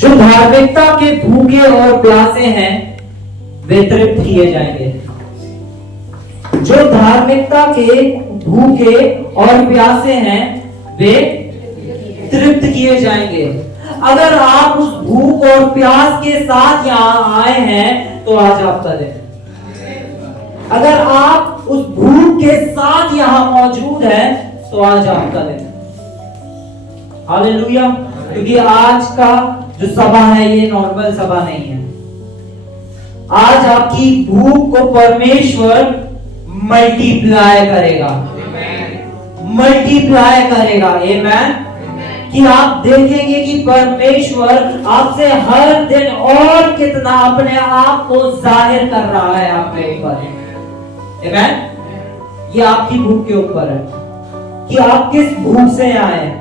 जो धार्मिकता के भूखे और प्यासे हैं वे तृप्त किए जाएंगे। जो धार्मिकता के भूखे और प्यासे हैं वे तृप्त किए जाएंगे। अगर आप उस भूख और प्यास के साथ यहाँ आए हैं तो आज आपका दिन। अगर आप उस भूख के साथ यहाँ मौजूद हैं तो आज आपका दिन। हालेलुया। क्योंकि आज का जो सभा है ये नॉर्मल सभा नहीं है। आज आपकी भूख को परमेश्वर मल्टीप्लाई करेगा, मल्टीप्लाई करेगा। आमेन। कि आप देखेंगे कि परमेश्वर आपसे हर दिन और कितना अपने आप को जाहिर कर रहा है आपके ऊपर। आमेन। ये आपकी भूख के ऊपर है कि आप किस भूख से आए हैं।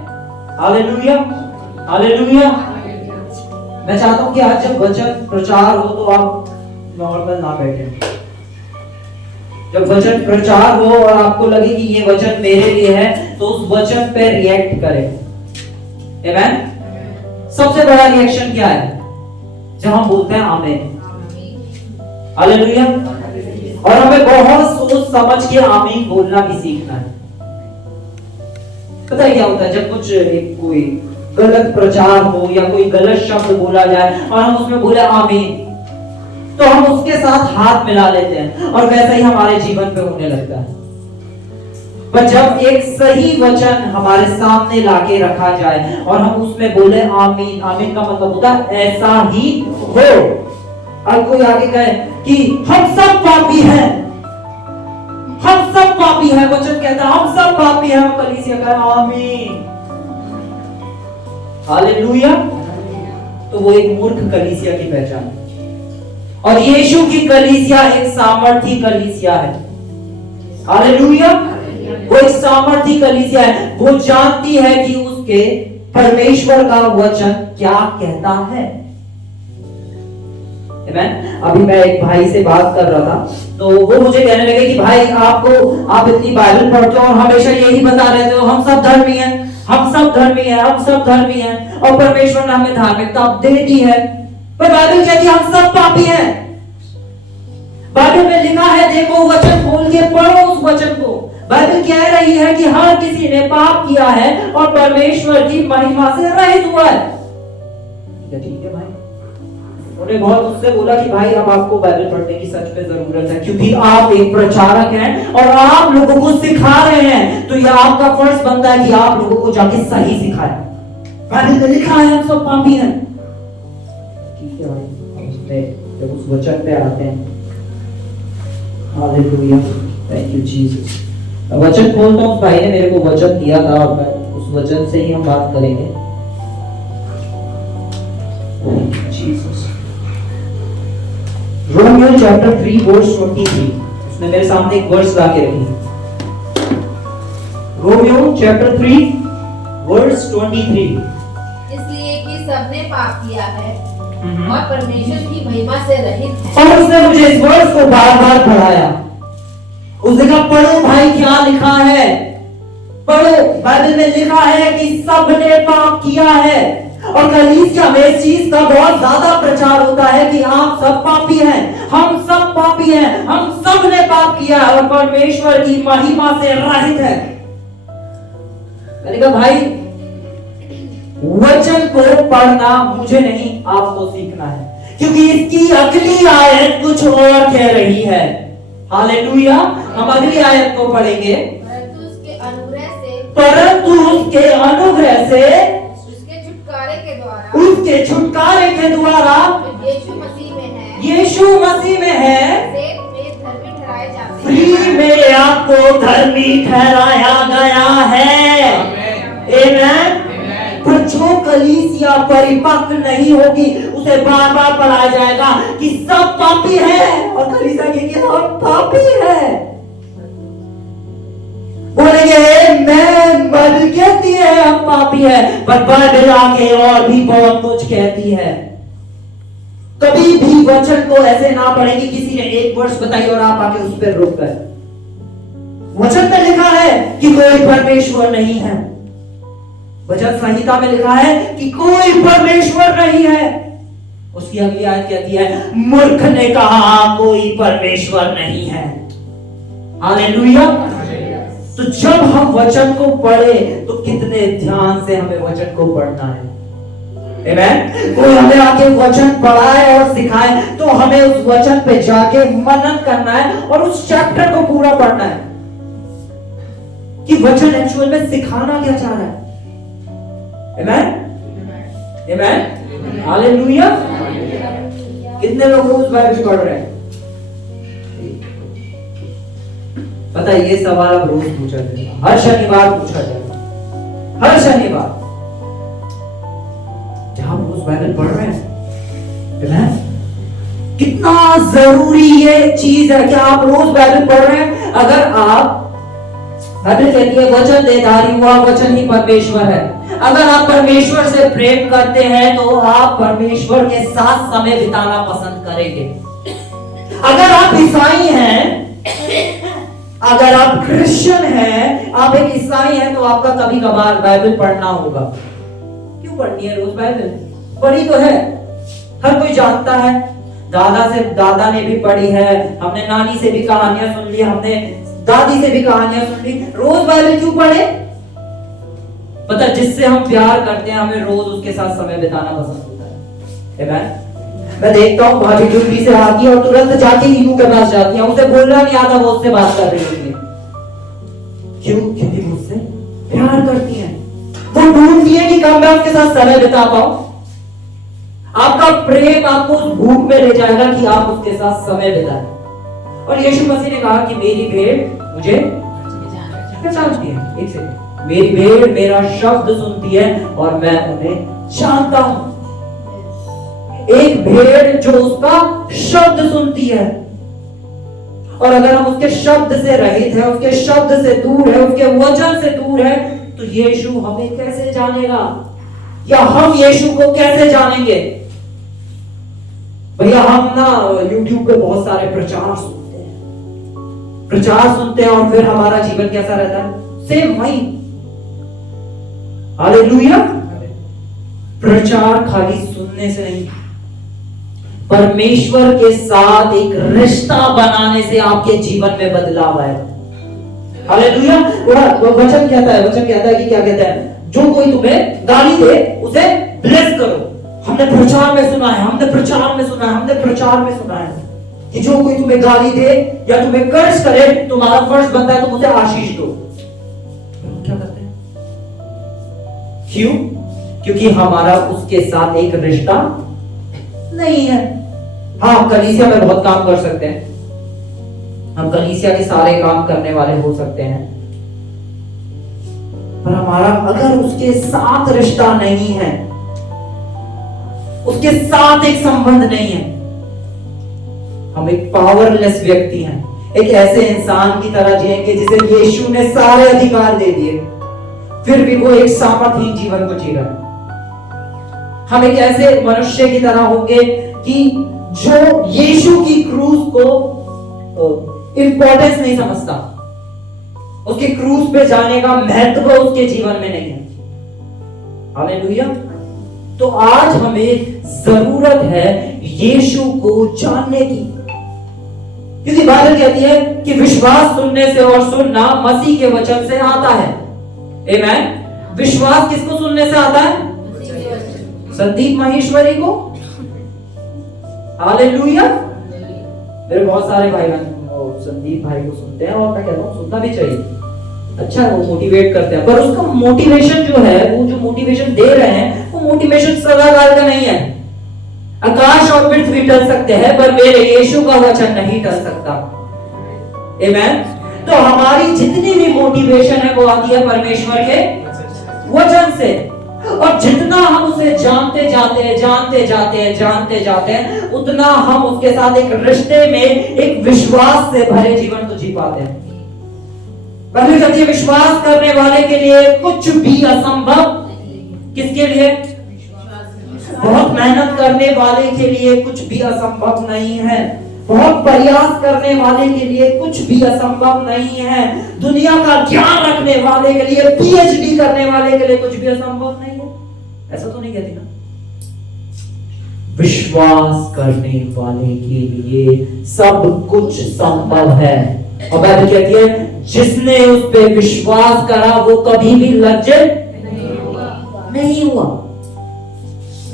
Hallelujah, hallelujah. मैं चाहता हूं कि आज जब वचन प्रचार हो तो आप नॉर्मल ना बैठे। जब वचन प्रचार हो और आपको लगे कि ये वचन मेरे लिए है तो उस वचन पे रिएक्ट करें। आमेन। सबसे बड़ा रिएक्शन क्या है? जब हम बोलते हैं आमीन। हालेलुया। और हमें बहुत सोच समझ के आमीन बोलना भी सीखना है। पता है क्या होता है जब कुछ कोई गलत प्रचार हो या कोई गलत शब्द बोला जाए और हम उसमें बोले आमीन, तो हम उसके साथ हाथ मिला लेते हैं और वैसा ही हमारे जीवन पे होने लगता है। पर जब एक सही वचन हमारे सामने लाके रखा जाए और हम उसमें बोले आमीन, आमीन का मतलब होता है ऐसा ही हो। अब कोई आगे कहे कि हम सब पापी हैं, हम सब पापी हैं, वचन कहता है हम सब पापी हैं, हम कलीसिया कहे आमीन। हालेलुया। तो वो एक मूर्ख कलीसिया की पहचान है। और यीशु की कलीसिया एक सामर्थी कलीसिया है। हालेलुया। वो एक सामर्थी कलीसिया है। वो जानती है कि उसके परमेश्वर का वचन क्या कहता है। अभी मैं एक भाई से बात कर रहा था तो वो मुझे कहने लगे कि भाई आप इतनी बाइबल पढ़ते हो और हमेशा यही बता रहते हो हम सब धर्मी हैं, हम सब धर्मी हैं, हम सब धर्मी हैं और परमेश्वर ने हमें धार्मिकता दे दी है। पर बाइबल कहती है हम सब पापी हैं। बाइबल में लिखा है, देखो वचन खोल के पढ़ो उस वचन को। बाइबल कह रही है कि हर किसी ने पाप किया है और परमेश्वर की महिमा से रहित हुआ है। ठीक है भाई। उन्हें बहुत उससे बोला कि भाई अब आपको बाइबल पढ़ने की सच में जरूरत है क्योंकि आप एक प्रचारक हैं और आप लोगों को सिखा रहे हैं, तो यह आपका फर्ज बनता है कि आप लोगों को जाके सही सिखाएं। बाइबल में लिखा है हम सब पापी हैं। ठीक है भाई। जब उस वचन पे आते हैं, हालेलुया, थैंक यू जीसस। वचन खोलता हूं। भाई ने मेरे को वचन दिया था और मैं उस वचन से ही हम बात करेंगे। जीसस। Romeo chapter 3 verse 23। उसने मेरे सामने एक वर्स ला के रखी। Romeo chapter 3 verse 23। इसलिए कि सबने पाप किया है और परमेश्वर की महिमा से रहित है। और उसने मुझे इस वर्स को बार-बार पढ़ाया। उसने कहा पढ़ो भाई क्या लिखा है, पढ़ो। बाइबल में लिखा है कि सबने पाप किया है और कलीसिया में इस चीज का बहुत ज्यादा प्रचार होता है कि आप सब पापी हैं, हम सब पापी हैं, हम सब ने पाप किया है और परमेश्वर की महिमा से रहित है। मैंने कहा भाई वचन को पढ़ना मुझे नहीं आपको सीखना है क्योंकि इसकी अगली आयत कुछ और कह रही है। हालेलुया। हम अगली आयत को पढ़ेंगे। परंतु उसके अनुग्रह से उसके छुटकारे के द्वारा यीशु मसीह में है फ्री में आपको धर्मी ठहराया गया है। आमेन। पर जो कलीसिया परिपक्व नहीं होगी उसे बार बार पढ़ाया जाएगा कि सब पापी है और कलीसिया कहेगी हम पापी है। बोलेंगे मैं बाइबल कहती है हम पापी है, पर बाइबल आगे और भी बहुत कुछ कहती है। कभी भी वचन को ऐसे ना पढ़े कि किसी ने एक वर्ष बताई और आप आके उस पर रुक गए। वचन में लिखा है कि कोई परमेश्वर नहीं है। वचन संहिता में लिखा है कि कोई परमेश्वर नहीं है। उसकी अगली आयत कहती है मूर्ख ने कहा कोई परमेश्वर नहीं है। हालेलुया। तो जब हम वचन को पढ़े तो कितने ध्यान से हमें वचन को पढ़ना है। आमेन। कोई हमें आके वचन पढ़ाए और सिखाए तो हमें उस वचन पे जाके मनन करना है और उस चैप्टर को पूरा पढ़ना है कि वचन एक्चुअल में सिखाना क्या चाह रहा है। आमेन। आमेन। हालेलुया। कितने लोग रोज बाइबल पढ़ रहे हैं? पता है ये सवाल अब रोज पूछा जाएगा, हर शनिवार पूछा जाएगा, हर शनिवार। जहां रोज बाइबल पढ़ रहे हैं, कितना जरूरी ये चीज है कि आप रोज बाइबल पढ़ रहे हैं। अगर आप, बाइबल कहती है वचन देधारी हुआ वचन ही परमेश्वर है। अगर आप परमेश्वर से प्रेम करते हैं तो आप परमेश्वर के साथ समय बिताना पसंद करेंगे। अगर आप ईसाई हैं, अगर आप क्रिश्चियन हैं, आप एक ईसाई हैं, तो आपका कभी कभार बाइबल पढ़ना होगा। क्यों पढ़नी है रोज बाइबल? पढ़ी तो है, हर कोई जानता है। दादा ने भी पढ़ी है, हमने नानी से भी कहानियां सुन ली, हमने दादी से भी कहानियां सुन ली। रोज बाइबल क्यों पढ़े? पता जिससे हम प्यार करते हैं हमें रोज उसके साथ समय बिताना पसंद होता है। आमेन। मैं देखता हूँ भाभी ड्यूटी से आती है और तुरंत जाके ईनू के पास जाती है, उसे बोलना नहीं आता, वो उससे बात कर रही होती है। क्यों? क्योंकि मुझसे प्यार करती है। वो ढूंढती है कि कब मैं उसके साथ समय बिता पाऊं। आपका प्रेम आपको उस भूख में ले जाएगा कि आप उसके साथ समय बिताएं। और यीशु मसीह ने कहा कि मेरी भेड़ मुझे पहचानती है। एक सेकंड, मेरी भेड़ मेरा शब्द सुनती है और मैं उन्हें जानता हूं। एक भेड़ जो उसका शब्द सुनती है, और अगर हम उसके शब्द से रहित है, उसके शब्द से दूर है, उसके वचन से दूर है, तो यीशु हमें कैसे जानेगा या हम यीशु को कैसे जानेंगे? भैया हम ना YouTube पे बहुत सारे प्रचार सुनते हैं और फिर हमारा जीवन कैसा रहता है? सेम वही। हालेलुया। प्रचार खाली सुनने से नहीं, परमेश्वर के साथ एक रिश्ता बनाने से आपके जीवन में बदलाव आएगा। हालेलुया। वचन कहता है कि क्या कहता है? जो कोई तुम्हें गाली दे उसे ब्लेस करो। हमने प्रचार में सुना है कि जो कोई तुम्हें गाली दे या तुम्हें कर्ज करे, तुम्हारा फर्ज बनता है तुम उसे आशीष दो। क्या करते हैं? क्यों? क्योंकि हमारा उसके साथ एक रिश्ता नहीं है। हाँ, कलीसिया में बहुत काम कर सकते हैं, हम कलीसिया के सारे काम करने वाले हो सकते हैं, पर हमारा अगर उसके साथ रिश्ता नहीं है, उसके साथ एक संबंध नहीं है, हम एक पावरलेस व्यक्ति हैं। एक ऐसे इंसान की तरह जिएंगे जिसे यीशु ने सारे अधिकार दे दिए, फिर भी वो एक सामर्थहीन जीवन को जी रहा है। हम एक ऐसे मनुष्य की तरह होंगे कि जो यीशु की क्रूस को इंपॉर्टेंस नहीं समझता, उसके क्रूस पे जाने का महत्व उसके जीवन में नहीं है। हालेलुया। तो आज हमें जरूरत है यीशु को जानने की, क्योंकि बाइबल कहती है कि विश्वास सुनने से और सुनना मसीह के वचन से आता है। आमेन। विश्वास किसको सुनने से आता है? संदीप माहेश्वरी को। हालेलुया। मेरे बहुत सारे भाई बहन संदीप भाई को सुनते हैं और मैं कहता हूँ सुनना भी चाहिए, अच्छा है, वो मोटिवेट करते हैं, पर उसका मोटिवेशन जो है, वो जो मोटिवेशन दे रहे हैं, वो मोटिवेशन सदाकाल का नहीं है। आकाश और पृथ्वी टल सकते हैं पर मेरे यीशु का वचन नहीं टल सकता। आमेन। तो हमारी जितनी भी मोटिवेशन है वो आती है परमेश्वर के वचन से, और जितना हम उसे जानते जाते हैं उतना हम उसके साथ एक रिश्ते में, एक विश्वास से भरे जीवन को जी पाते हैं। बाइबल कहती है विश्वास करने वाले के लिए कुछ भी असंभव। किसके लिए? बहुत मेहनत करने वाले के लिए कुछ भी असंभव नहीं है। बहुत प्रयास करने वाले के लिए कुछ भी असंभव नहीं है। दुनिया का ज्ञान रखने वाले के लिए, पीएचडी करने वाले के लिए कुछ भी असंभव नहीं है। ऐसा तो नहीं कहती ना? विश्वास करने वाले के लिए सब कुछ संभव है। और बाइबल कहती है जिसने उस पे विश्वास करा वो कभी भी लज्जित नहीं हुआ।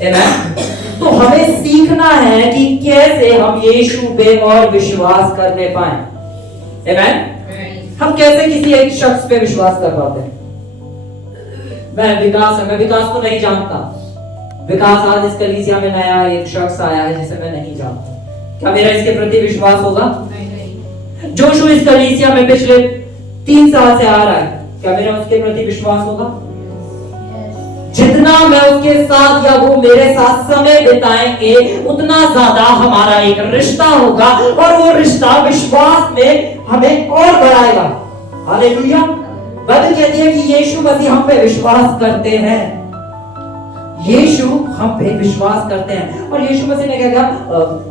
आमेन। तो हमें सीखना है कि कैसे हम यीशु पे और विश्वास करने पाए। आमेन। हम कैसे किसी एक शख्स पे विश्वास कर पाते हैं? मैं विकास को नहीं जानता। विकास आज इस कलीसिया में नया एक शख्स आया है जिसे मैं नहीं जानता। क्या मेरा इसके प्रति विश्वास होगा? जोशु इस कलीसिया में पिछले 3 साल से आ रहा है, क्या मेरा उसके प्रति विश्वास होगा? जितना मैं उसके साथ या वो मेरे साथ समय बिताएंगे उतना ज्यादा हमारा एक रिश्ता होगा और वो रिश्ता विश्वास में हमें और बढ़ाएगा। हालेलुया। बाइबल कहती है कि यीशु मसीह हम पे विश्वास करते हैं। यीशु हम पे विश्वास करते हैं। और यीशु मसीह ने क्या कहा?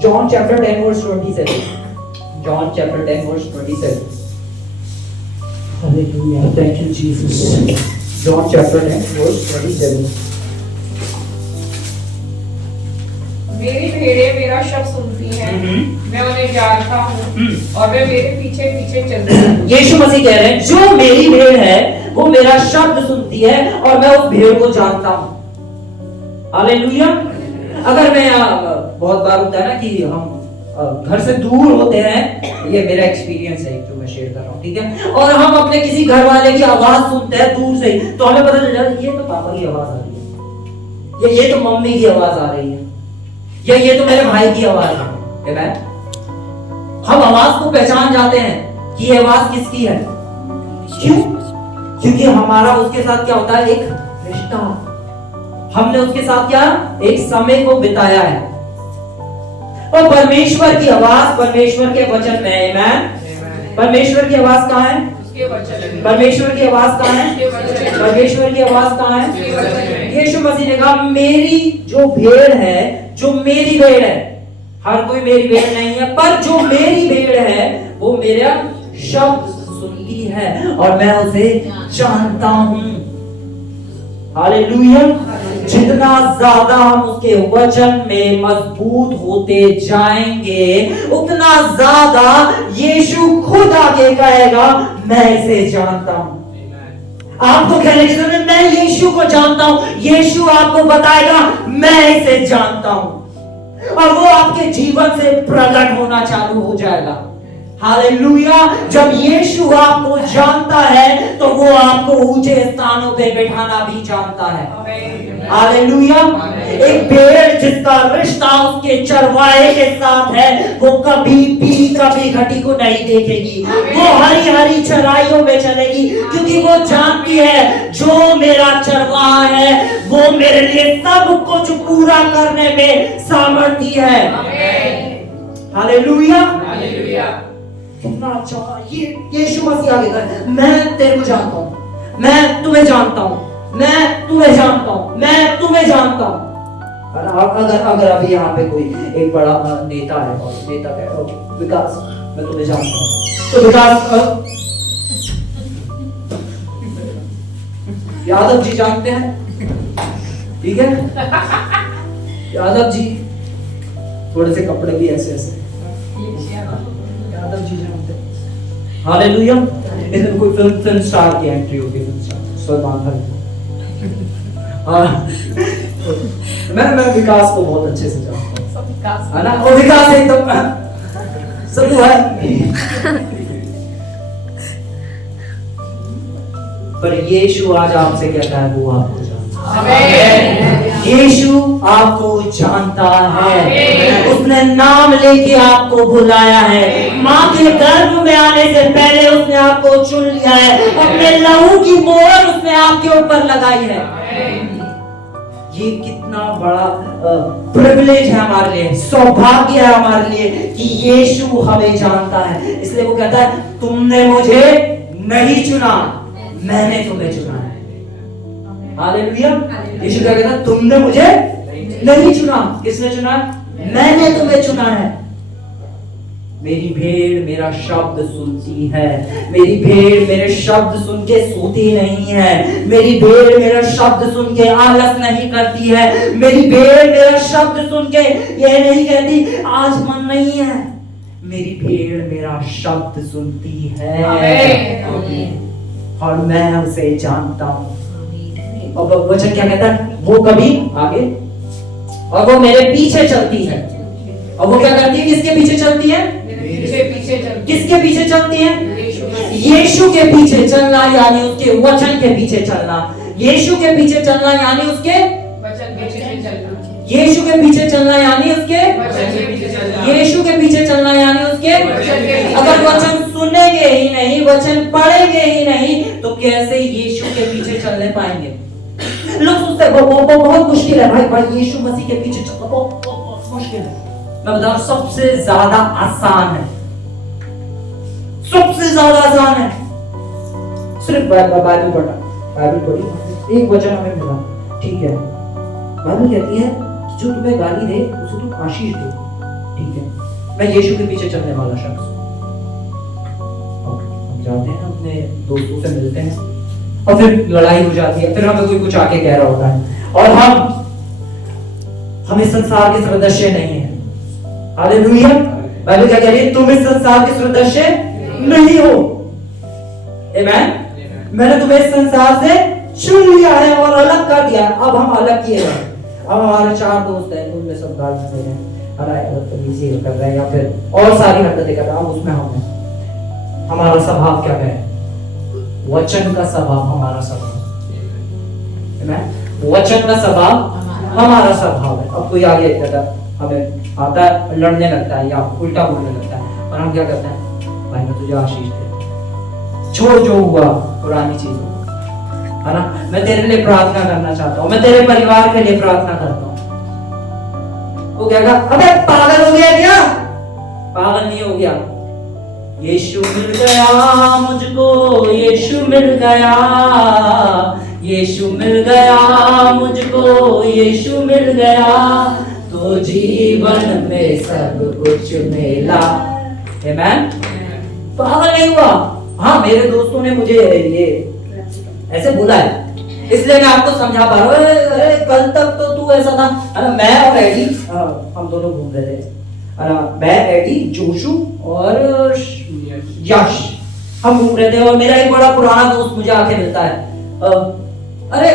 John chapter 10 verse 27। John chapter 10 verse 27। Hallelujah, thank you Jesus. John chapter 10 verse 27। मेरी भेड़ें मेरा शब्द सुनती हैं, मैं उन्हें जानता हूँ और वे मेरे पीछे पीछे चलती हैं। यीशु मसीह कह रहे हैं जो मेरी भेड़ है वो मेरा शब्द सुनती है और मैं उस भेड़ को जानता हूँ। हालेलुया। अगर मैं बहुत बार होता है ना कि हम घर से दूर होते हैं, ये मेरा एक्सपीरियंस है जो मैं शेयर कर रहा हूँ, ठीक है, और हम अपने किसी घर वाले की आवाज सुनते हैं दूर से, तो हमें पता चल जाता है ये तो पापा की आवाज आ रही है, या ये तो मम्मी की आवाज आ रही है, या ये तो मेरे भाई की आवाज है। हम आवाज को पहचान जाते हैं कि ये आवाज किसकी है। क्यों? क्योंकि हमारा उसके साथ क्या होता है? एक रिश्ता। हमने उसके साथ क्या एक समय को बिताया है। और परमेश्वर की आवाज परमेश्वर के वचन में। आमेन। परमेश्वर की आवाज कहाँ है? परमेश्वर की आवाज कहाँ है? परमेश्वर की आवाज कहाँ है? यीशु मसीह ने कहा मेरी जो भेड़ है, जो मेरी भेड़ है, हर कोई मेरी भेड़ नहीं है, पर जो मेरी भेड़ है वो मेरा शब्द सुनती है और मैं उसे जानता हूं। हालेलुया। जितना ज्यादा हम उसके वचन में मजबूत होते जाएंगे उतना ज्यादा यीशु खुद आगे कहेगा मैं इसे जानता हूं। आपको कहने की जरूरत मैं यीशु को जानता हूं, यीशु आपको बताएगा मैं इसे जानता हूं और वो आपके जीवन से प्रकट होना चालू हो जाएगा। हालेलुया। जब यीशु आपको जानता है तो वो आपको ऊंचे स्थानों पे बैठाना भी जानता है। हालेलुया। एक भेड़ जिसका रिश्ता उसके चरवाहे के साथ है वो कभी भी कभी घटी को नहीं देखेगी, वो हरी हरी चराइयों में चलेगी क्योंकि वो जानती है जो मेरा चरवाहा है वो मेरे लिए सब कुछ पूरा करने में सामर्थ्य है। हालेलुया। कितना अच्छा ये यीशु मसीह आगे कर, मैं तेरे को जानता हूं, मैं तुम्हें जानता हूं, मैं तुम्हें जानता हूं, मैं तुम्हें जानता हूं। अगर अभी यहाँ पे कोई एक बड़ा नेता है और नेता कहता है विकास मैं तुम्हें जानता हूं, तो विकास यादव जी जानते हैं, ठीक है, यादव जी थोड़े से कपड़े भी ऐसे ऐसे, यादव जी जानते हैं। हालेलुया। इसमें कोई फिल्म स्टार की एंट्री होगी, फिल्म स्टार सलमान खान। मैं विकास को बहुत अच्छे से जानता हूँ, है ना, और विकास एकदम सब है, पर यीशु आज आपसे कहता है वो आपको जानता है। यीशु आपको जानता है, उसने नाम लेके आपको बुलाया है, माँ के गर्भ में आने से पहले उसने आपको चुन लिया है, अपने लहू की मोहर उसने आपके ऊपर लगाई है। ये कितना बड़ा प्रिविलेज है हमारे लिए, सौभाग्य है हमारे लिए कि यीशु हमें जानता है। इसलिए वो कहता है तुमने मुझे नहीं चुना, मैंने तुम्हें चुना है। हालेलुया। यीशु क्या कहता है तुमने मुझे नहीं चुना, किसने चुना? मैंने तुम्हें चुना है। मेरी भेड़ मेरा शब्द सुनती है, मेरी भेड़ मेरे शब्द सुन के सोती नहीं है, मेरी भेड़ मेरा शब्द सुन के आलस नहीं करती है, मेरी भेड़ मेरा शब्द सुन के ये नहीं कहती आज मन नहीं है। मेरी भेड़ मेरा शब्द सुनती है और मैं उसे जानता हूँ। और वचन क्या कहता है, वो कभी आगे और वो मेरे पीछे चलती है। और वो क्या करती है, किसके पीछे चलती है, किसके पीछे चलती है, यीशु के पीछे चलना, यानी उसके वचन के पीछे चलना। यीशु के पीछे चलना यानी उसके वचन के पीछे चलना। यीशु के पीछे चलना यानी उसके यीशु के पीछे चलना यानी उसके अगर वचन सुनेंगे ही नहीं, वचन पढ़ेंगे ही नहीं, तो कैसे यीशु के पीछे चलने पाएंगे। लोग सोचते हैं वो बहुत मुश्किल है भाई यीशु मसीह के पीछे चलना बहुत मुश्किल है। मैं बताऊं सबसे ज्यादा आसान है, सबसे ज्यादा आसान है सिर्फ बाइबल पढ़ी। एक वचन हमें मिला, ठीक है, बाइबल कहती है जो तुम्हें गाली दे उसे तुम आशीष दो, ठीक है। मैं यीशु के पीछे चलने वाला शख्स, हम जाते हैं अपने दोस्तों से मिलते हैं और फिर लड़ाई हो जाती है, फिर हमें कोई कुछ आके कह रहा होता है और हम इस संसार के सदस्य नहीं है। हालेलुया। बाइबल क्या कह रही है, तुम इस संसार के सदस्य नहीं हो। आमीन। मैंने तुम्हें इस संसार से चुन लिया है और अलग कर दिया। अब हम अलग किए हैं। अब हमारे 4 दोस्त हैं, उनमें सब गाली दे रहे हैं, बदतमीजी कर रहे हैं या फिर और सारी हरकतें कर रहे हैं, उसमें हम हैं। हमारा स्वभाव क्या है, वचन का स्वभाव हमारा स्वभाव, वचन का स्वभाव हमारा स्वभाव है। अब कोई आगे हमें आता है, लड़ने लगता है या उल्टा बोलने लगता है और हम क्या करते हैं, भाई मैं तुझे आशीष दे, छोड़ जो हुआ पुरानी चीजों, है ना। मैं तेरे लिए प्रार्थना करना चाहता हूँ, मैं तेरे परिवार के लिए प्रार्थना करता हूँ। वो कहेगा अबे पागल हो गया क्या, पागल नहीं हो गया, यीशु मिल गया मुझको, यीशु मिल गया, यीशु मिल गया मुझको, यीशु मिल गया तो जीवन में सब कुछ मिला। आमीन। पागल नहीं हुआ। हाँ, मेरे दोस्तों ने मुझे ये ऐसे बोला है, इसलिए मैं आपको समझा पा रहा हूँ। कल तक तो तू ऐसा था, मैं और एडी हम दोनों घूम रहे थे, मैं एडी जोशु और यश हम घूम रहे थे और मेरा एक बड़ा पुराना दोस्त मुझे आके मिलता है, अरे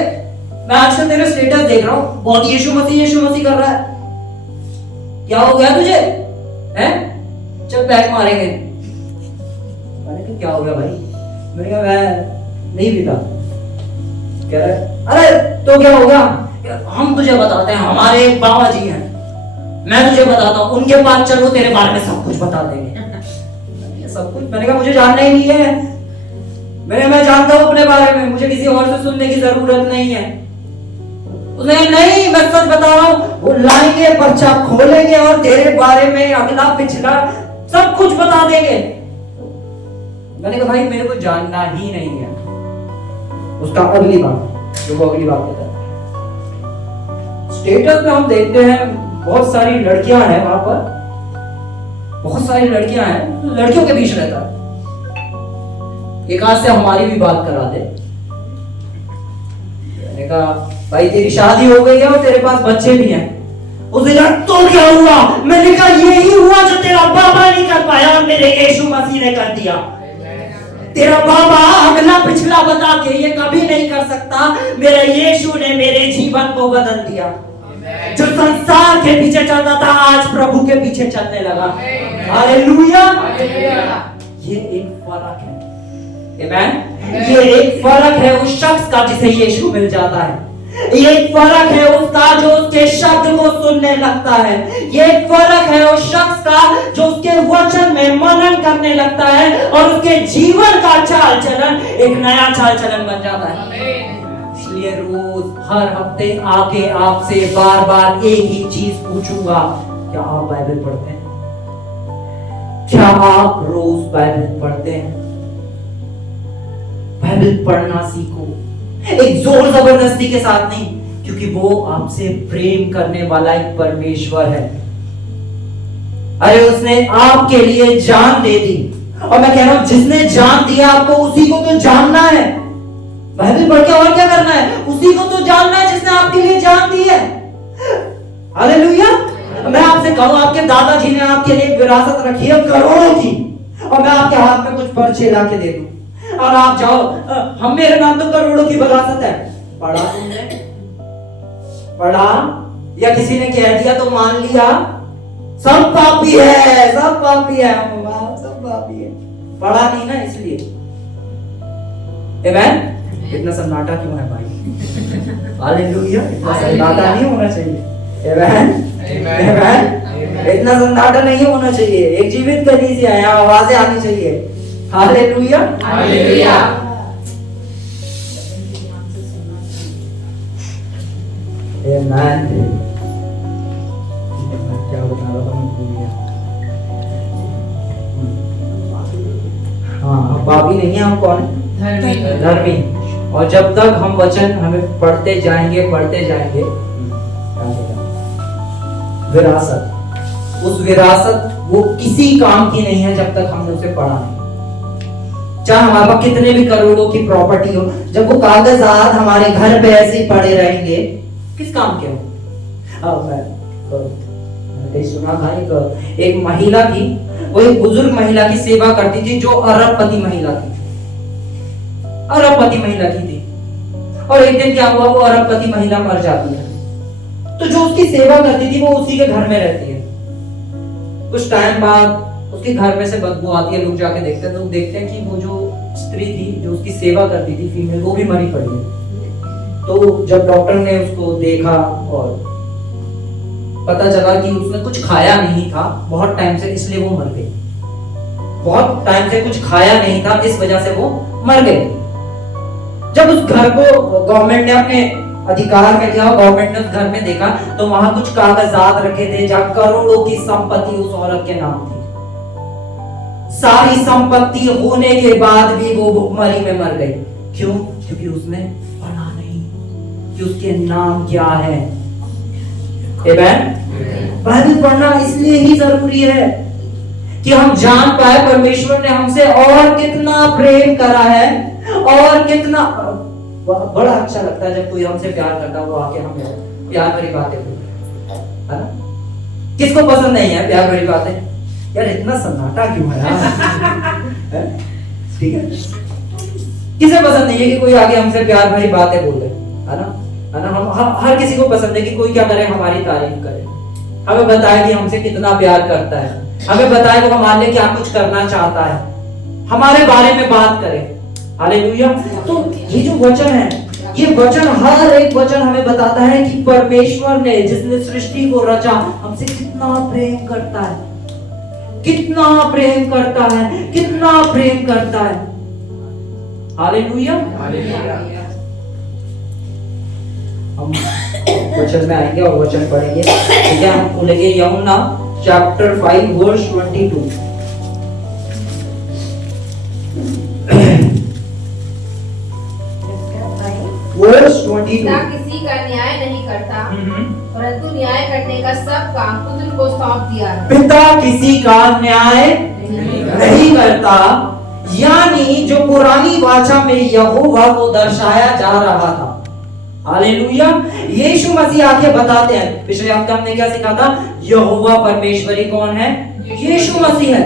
मैं आजकल तेरा स्टेटस देख रहा हूँ, बहुत यीशु मसीह कर रहा है, क्या हो गया तुझे, हैं? चल बैक मारेंगे। मैंने कहा क्या हो गया भाई, मैंने कहा मैं नहीं पीता। कह रहा अरे तो क्या हो गया, हम तुझे बताते हैं, हमारे एक बाबा जी हैं, मैं तुझे बताता हूँ, उनके पास चलो तेरे बारे में सब कुछ बता देंगे। सब कुछ, मैंने कहा मुझे जानना ही नहीं है, मैं जानता हूँ अपने बारे में, मुझे किसी और से सुनने की जरूरत नहीं है। उसने नहीं, मैं सच बता रहा हूँ, वो लाएंगे, पर्चा खोलेंगे और तेरे बारे में अगला पिछला सब कुछ बता देंगे। मैंने कहा भाई मेरे को जानना ही नहीं है। उसका अगली बात, जो वो अगली बात कहता है, स्टेटस में हम देखते हैं बहुत सारी लड़कियां हैं, वहां पर बहुत सारी लड़कियां हैं, लड़कियों के बीच रहता है। एक हाथ से हमारी भी बात करा दे। मैंने कहा भाई तेरी शादी हो गई है और तेरे पास बच्चे भी हैं। उसने कहा तो क्या हुआ, मैंने कहा यही हुआ जो तेरा बाबा नहीं कर पाया और मेरे यीशु मसीह ने कर दिया। तेरा बाबा अगला पिछला बता के ये कभी नहीं कर सकता, मेरे यीशु ने मेरे जीवन को बदल दिया। जो संसार के पीछे चलता था आज प्रभु के पीछे चलने लगा। हालेलुया। ये एक फर्क है, आमीन। ये एक फर्क है उस शख्स का जिसे यीशु मिल जाता है। ये एक फर्क है उसका जो उसके शब्द को सुनने लगता है। ये एक फर्क है उस शख्स का जो उसके वचन में मनन करने लगता है और उसके जीवन का चाल चलन एक नया चाल चलन बन जाता है। इसलिए रोज हर हफ्ते आके आपसे बार बार एक ही चीज पूछूंगा, क्या आप बाइबल पढ़ते हैं? क्या आप रोज बाइबल पढ़ते हैं? बाइबल पढ़ना सीखो, एक जोर जबरदस्ती के साथ नहीं, क्योंकि वो आपसे प्रेम करने वाला एक परमेश्वर है। अरे उसने आपके लिए जान दे दी। और मैं कह रहा हूं जिसने जान दिया आपको उसी को तो जानना है। बाइबल पढ़ के और क्या करना है? उसी को तो जानना है जिसने आपके लिए जान दी है। हालेलुया। मैं आपसे कहूं आपके दादाजी ने आपके लिए एक विरासत रखी है करोड़ों की, और मैं आपके हाथ में कुछ पर्चे ला के दे दूं और आप जाओ हम मेरे नाम तो करोड़ों की विरासत है। पढ़ा तुमने? पढ़ा या किसी ने कह दिया तो मान लिया? सब पापी है, सब पापी है, सब पापी है। पढ़ा नहीं ना इसलिए। आमेन। इतना सन्नाटा क्यों है भाई? हालेलुया। इतना सन्नाटा नहीं होना चाहिए। आमेन आमेन। इतना सन्नाटा नहीं होना चाहिए। एक जीवित कलीसिया है, आवाजें आनी चाहिए। Hallelujah hallelujah. आमेन। क्या बता रहा था मैं भूल गया। हाँ, पापी नहीं है, हम कौन है? धर्मी। और जब तक हम वचन हमें पढ़ते जाएंगे विरासत, उस विरासत वो किसी काम की नहीं है जब तक हमने उसे पढ़ा नहीं। चाहे हमारे पास कितने भी करोड़ों की प्रॉपर्टी हो, जब वो कागजात हमारे घर पे ऐसे ही पड़े रहेंगे, किस काम के हो? मैंने सुना था एक महिला थी, वो एक बुजुर्ग महिला की सेवा करती थी जो अरबपति महिला थी। अरबपति महिला की थी। और एक दिन क्या हुआ, वो अरबपति महिला मर जाती है। तो जो उसकी सेवा करती थी वो उसी के घर में रहती है। कुछ टाइम बाद उसके घर में से बदबू आती है। लोग जाके देखते हैं तो देखते हैं कि वो जो स्त्री थी जो उसकी सेवा करती थी, फीमेल, वो भी मरी पड़ी है। तो जब डॉक्टर ने उसको देखा और पता चला कि उसने कुछ खाया नहीं था बहुत टाइम से, इसलिए वो मर गई। बहुत टाइम से कुछ खाया नहीं था, इस वजह से वो मर गई। जब उस घर को गवर्नमेंट ने अपने अधिकार में लिया, गवर्नमेंट ने उस घर में देखा तो वहां कुछ कागजात रखे थे जहां करोड़ों की संपत्ति उस औरत के नाम थी। सारी संपत्ति होने के बाद भी वो भुखमरी में मर गई। क्यों? क्योंकि उसने पढ़ा नहीं कि उसके नाम क्या है। आमेन। बाइबल पढ़ना इसलिए ही जरूरी है कि हम जान पाए परमेश्वर ने हमसे और कितना प्रेम करा है, और कितना। बड़ा अच्छा लगता है जब कोई हमसे प्यार करता है, वो आके हमें प्यार भरी बातें बोलता है ना? किसको पसंद नहीं है प्यार भरी बातें? यार इतना सन्नाटा क्यों है यार? ठीक है, किसे पसंद नहीं है कि कोई आगे हमसे प्यार भरी बातें बोले, है ना? हम हर किसी को पसंद है कि कोई क्या करे, हमारी तारीफ करे, हमें बताए कि हमसे कितना प्यार करता है, हमें बताए वो हमारे लिए क्या कुछ करना चाहता है, हमारे बारे में बात करे। हालेलुया। तो ये जो वचन है, ये वचन, हर एक वचन हमें बताता है कि परमेश्वर ने, जिसने सृष्टि को रचा, हमसे कितना प्रेम करता है, कितना प्रेम करता है, कितना प्रेम करता है। हालेलुया। हम वचन में आएंगे और वचन पढ़ेंगे। ठीक है, हम खोलेंगे यूहन्ना चैप्टर 5 वर्स 22। वर्स 22। पिता किसी का न्याय नहीं करता, परंतु न्याय करने का सब काम पुत्र को सौंप दिया है। पिता किसी का न्याय नहीं करता, यानी जो पुरानी वाचा में यहोवा को दर्शाया जा रहा था। हालेलुया। यीशु मसीह आके बताते हैं, पिछले हफ्ते हमने क्या सीखा था? यहोवा परमेश्वरी कौन है? यीशु मसीह है।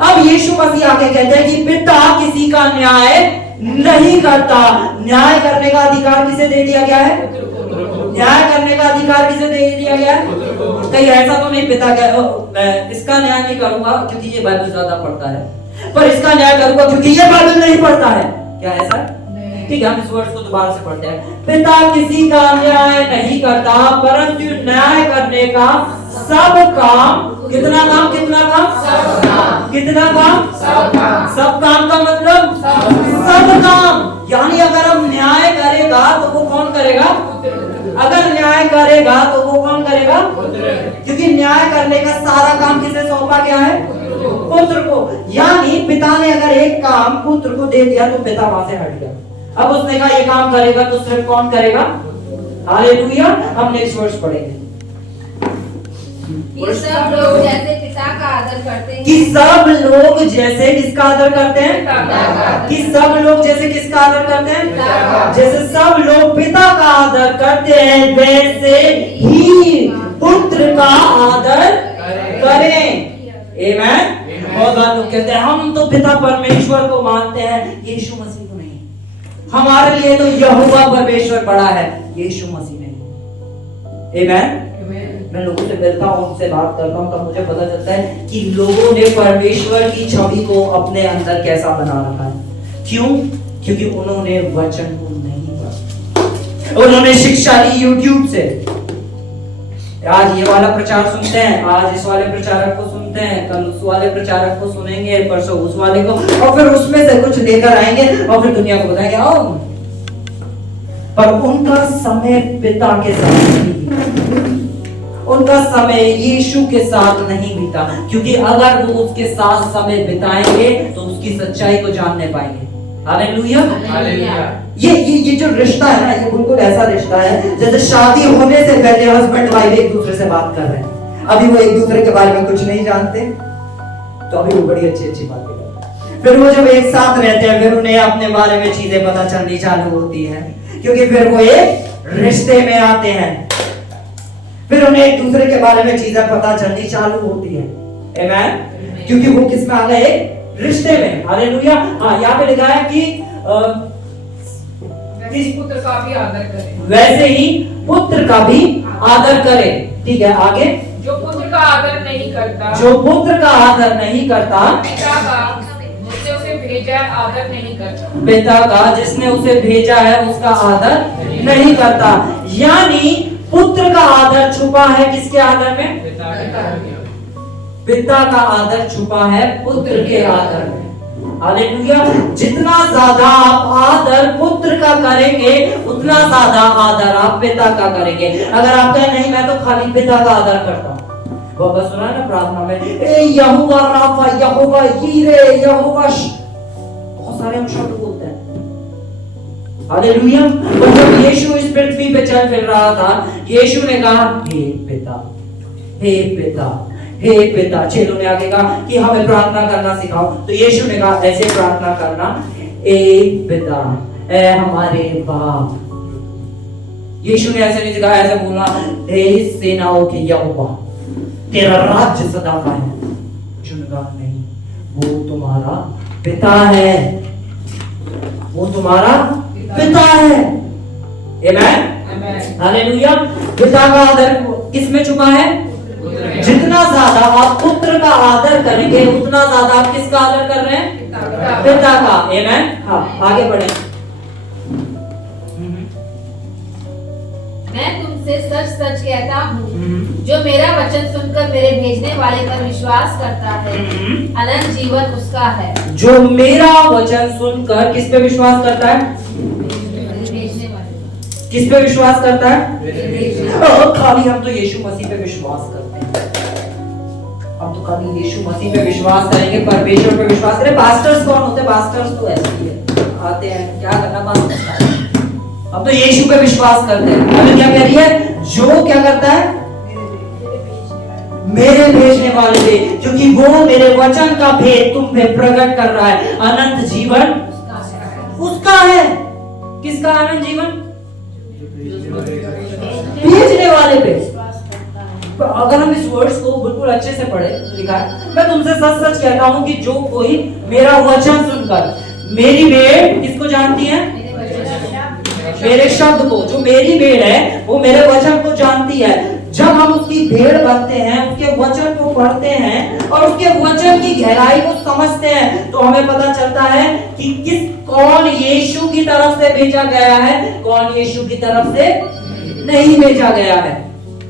अब यीशु मसीह आके कहते हैं कि पिता किसी का न्याय नहीं करता। न्याय करने का अधिकार किसे दे दिया गया है? न्याय करने का अधिकार किसे दे दिया गया है? कहीं ऐसा तो नहीं पिता मैं इसका न्याय नहीं करूंगा क्योंकि ये बाइबल ज्यादा पढ़ता है, पर इसका न्याय करूंगा क्योंकि ये बाइबल नहीं पढ़ता है। क्या ऐसा? ठीक है, हम इस वर्ष को दोबारा से पढ़ते हैं। पिता किसी का न्याय नहीं करता, परंतु न्याय करने का सब काम, कितना काम? कितना काम? सब काम। कितना काम? सब काम। सब काम का मतलब सब काम। यानी अगर हम न्याय करेगा तो वो कौन करेगा? अगर न्याय करेगा तो वो कौन करेगा? क्योंकि न्याय करने का सारा काम किसे सौंपा गया है? पुत्र को। यानी पिता ने अगर एक काम पुत्र को दे दिया तो पिता वहां से हट गया। अब उसने कहा ये काम करेगा तो सिर्फ कौन करेगा? हालेलुया। हम नेक्स्ट वर्स पढ़ेंगे। कि सब लोग जैसे पिता का आदर करते हैं, कि सब लोग जैसे किसका आदर करते हैं? पिता का आदर। कि सब लोग जैसे किसका आदर करते हैं? पिता का। जैसे सब लोग पिता का आदर करते हैं वैसे ही पुत्र का आदर करें। आमेन। बहुत बार लोग कहते हैं हम तो पिता परमेश्वर को मानते हैं, यीशु मसीह को नहीं। हमारे लिए तो यहोवा परमेश्वर बड़ा है, यीशु मसीह नहीं। आमेन। मैं लोगों से मिलता हूँ, उनसे बात करता हूँ, तब मुझे पता चलता है कि लोगों ने परमेश्वर की छवि को अपने अंदर कैसा बना रखा है। क्यों? क्योंकि उन्होंने वचन को नहीं पढ़ा, उन्होंने शिक्षा ली यूट्यूब से। आज ये वाला प्रचार सुनते हैं, आज इस वाले प्रचारक को सुनते हैं, कल उस वाले प्रचारक को सुनेंगे, परसों उस वाले को, और फिर उसमें से कुछ लेकर आएंगे और फिर दुनिया को बताएंगे आओ। पर उनका समय पिता के साथ नहीं बीता, उनका समय यीशु के साथ नहीं बीता, क्योंकि अगर वो उसके साथ समय बिताएंगे तो उसकी सच्चाई को जानने पाएंगे। हालेलुया। ये जो रिश्ता है ना, ये बिल्कुल ऐसा रिश्ता है जैसे शादी होने से पहले हस्बैंड वाइफ एक दूसरे से बात कर रहे हैं। अभी वो एक दूसरे के बारे में कुछ नहीं जानते, तो अभी वो बड़ी अच्छी अच्छी बातें करते हैं। फिर वो जब एक साथ रहते हैं, फिर उन्हें अपने बारे में चीजें पता चलनी चालू होती है, क्योंकि फिर वो एक रिश्ते में आते हैं, फिर उन्हें एक दूसरे के बारे में चीजें पता चलनी चालू होती है। आमेन। क्योंकि वो किसमें आ गए? एक रिश्ते में। हालेलुया। हाँ, यहाँ पे लिखा है कि इस पुत्र का भी आदर करें, वैसे ही पुत्र का भी आदर करे। ठीक है, आगे। जो पुत्र का आदर नहीं करता, जो पुत्र का आदर नहीं करता, पिता का जिसने उसे भेजा है आदर नहीं करता। पिता का जिसने उसे भेजा है उसका आदर नहीं करता। यानी पुत्र का आदर छुपा है किसके आदर में? पिता का आदर छुपा है पुत्र के आदर में। हालेलुया। जितना ज्यादा आप आदर पुत्र का करेंगे, उतना ज्यादा आदर आप पिता का करेंगे। अगर आप कहें नहीं मैं तो खाली पिता का आदर करता हूँ, बाबा सुना है ना प्रार्थना में, ए यहोवा राफा, यहोवा यीरे, यहोवा, बहुत सारे हम शब्द बोलते हैं। हालेलुया। और जब यीशु इस पृथ्वी पे चल फिर रहा था, यीशु ने कहा हे पिता, हे पिता, हे पिता। चेलों ने आगे कहा कि हमें प्रार्थना करना सिखाओ, तो यीशु ने कहा ऐसे प्रार्थना करना, ए पिता, ए हमारे बाप। यीशु ने ऐसे नहीं सिखाया, ऐसे बोलना हे सेनाओं के यहोवा, तेरा राज्य सदा का है। यीशु ने कहा नहीं, वो तुम्हारा पिता है, वो तुम्हारा पिता है। आमेन। हालेलुया। पिता का आदर किसमें छुपा है? जितना ज्यादा आप पुत्र का आदर करेंगे, उतना ज्यादा आप किसका आदर कर रहे हैं? पिता का। आमेन। हाँ, आगे बढ़े। मैं तुमसे सच सच कहता हूँ, जो मेरा वचन सुनकर मेरे भेजने वाले पर विश्वास करता है, अनंत जीवन उसका है। जो मेरा वचन सुनकर किस पे विश्वास करता है? भेजने वाले। किस पे विश्वास करता है? खाली हम तो यीशु मसीह पे विश्वास करते हैं, हम तो खाली यीशु मसीह पे विश्वास करेंगे, परमेश्वर पे विश्वास करें। पास्टर्स कौन होते हैं? पास्टर्स तो ऐसे ही है, आते हैं क्या करना, पास्टर्स हम तो यीशु पे विश्वास करते हैं। अभी क्या कह रही है? जो क्या करता है? मेरे भेजने वाले पे, क्योंकि वो मेरे वचन का भेद तुम पे प्रकट कर रहा है। अनंत जीवन उसका है। किसका अनंत जीवन? भेजने वाले पे। अगर हम इस वर्ड्स को बिल्कुल अच्छे से पढ़े, लिखा है मैं तुमसे सच सच कहता हूं कि जो कोई मेरा वचन सुनकर, मेरी भेड़ किसको जानती है? मेरे शब्द को। जो मेरी भेड़ है वो मेरे वचन को जानती है। जब हम उसकी भेड़ बनते हैं, उसके वचन को पढ़ते हैं और उसके वचन की गहराई को समझते हैं, तो हमें पता चलता है कि कौन यीशु की तरफ से भेजा गया है, कौन यीशु की तरफ से नहीं भेजा गया है।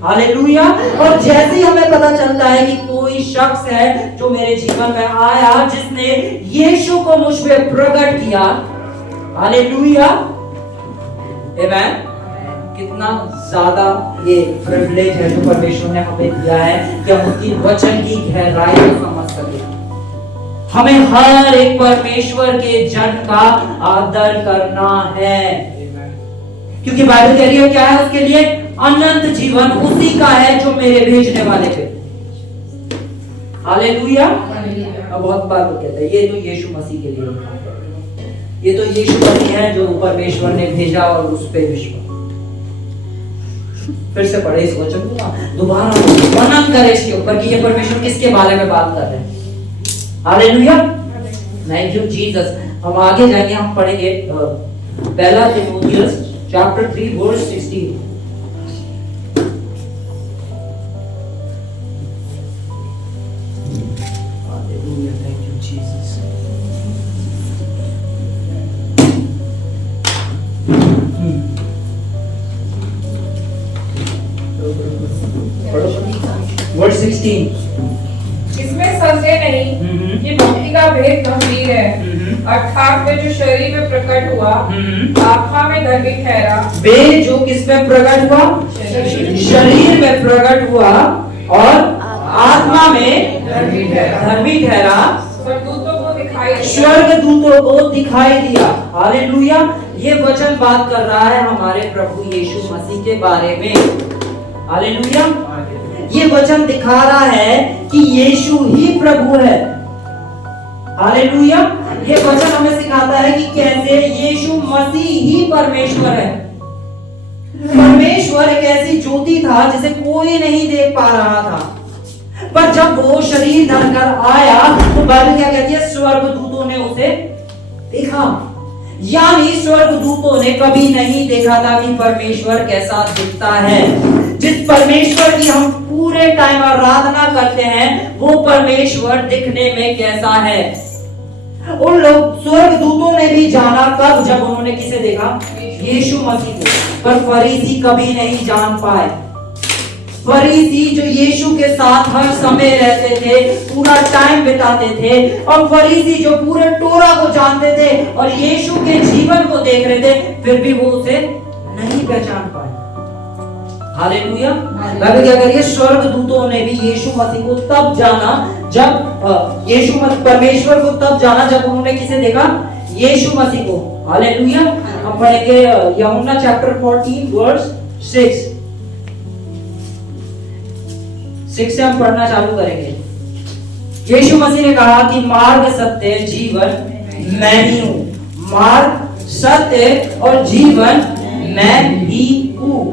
हालेलुया। और जैसे ही हमें पता चलता है कि कोई शख्स है जो मेरे जीवन में आया, जिसने यीशु को मुझ पे प्रकट किया, हालेलुया, आमेन। कितना ज्यादा ये प्रिविलेज है जो परमेश्वर ने हमें दिया है कि हम उसकी वचन की गहराई को समझ सके। हमें हर एक परमेश्वर के जन का आदर करना है, क्योंकि बाइबल कह रही है क्या है उसके लिए? अनंत जीवन उसी का है जो मेरे भेजने वाले पे। हालेलुया। अब बहुत बार वो कहते हैं ये तो यीशु मसीह के लिए लिखा है, ये तो यीशु मसीह है जो परमेश्वर ने भेजा और उस पे विश्वास। फिर से पढ़े इस वचन को, दोबारा मनन करे इसके ऊपर कि ये परमेश्वर किसके बारे में बात कर रहे हैं। Hallelujah, thank you Jesus. हम आगे जाएंगे, हम पढ़ेंगे पहला तीमुथियुस chapter 3 verse 16। Hallelujah, thank you Jesus. Verse 16। इसमें संदेह नहीं कि भक्ति का भेद गंभीर है, अर्थात वे जो शरीर में प्रकट हुआ आत्मा में धर्मी ठहरा। वे जो किस में प्रकट हुआ? शरीर में प्रकट हुआ और आत्मा में धर्मी ठहरा, स्वर्गदूतों को दिखाई दिया। स्वर्गदूतों को दिखाई दिया। हालेलुया, ये वचन बात कर रहा है हमारे प्रभु यीशु मसीह के बारे में। हालेलुया, ये वचन दिखा रहा है कि यीशु ही प्रभु है। हालेलुया, ये वचन हमें सिखाता है कि कैसे यीशु मसीह ही परमेश्वर है। परमेश्वर एक ऐसी ज्योति था जिसे कोई नहीं देख पा रहा था, पर जब वो शरीर धरकर आया तो बाइबल क्या कहती है? स्वर्गदूतों ने उसे देखा। यानी स्वर्गदूतों ने कभी नहीं देखा था कि परमेश्वर कैसा दिखता है। जिस परमेश्वर की हम पूरे टाइम आराधना करते हैं वो परमेश्वर दिखने में कैसा है। उन लोग स्वर्गदूतों ने भी जाना, कब? जब उन्होंने किसे देखा? यीशु मसीह को। पर फरीसी कभी नहीं जान पाए। फरीसी जो यीशु के साथ हर समय रहते थे, पूरा टाइम बिताते थे, और फरीसी जो पूरे टोरा को जानते थे और यीशु के जीवन को देख रहे थे, फिर भी वो उसे नहीं पहचान पाए। हालेलुया, बाइबल क्या कह रही है? स्वर्गदूतों ने भी यीशु मसीह को तब जाना जब यीशु मसीह परमेश्वर को तब जाना जब उन्होंने किसे देखा? यीशु मसीह को। हालेलुया, हम पढ़ेंगे यूहन्ना चैप्टर 14 वर्स 6 से हम पढ़ना चालू करेंगे। यीशु मसीह ने कहा कि मार्ग, सत्य, जीवन मैं ही हूं। मार्ग, सत्य और जीवन मैं ही हूं।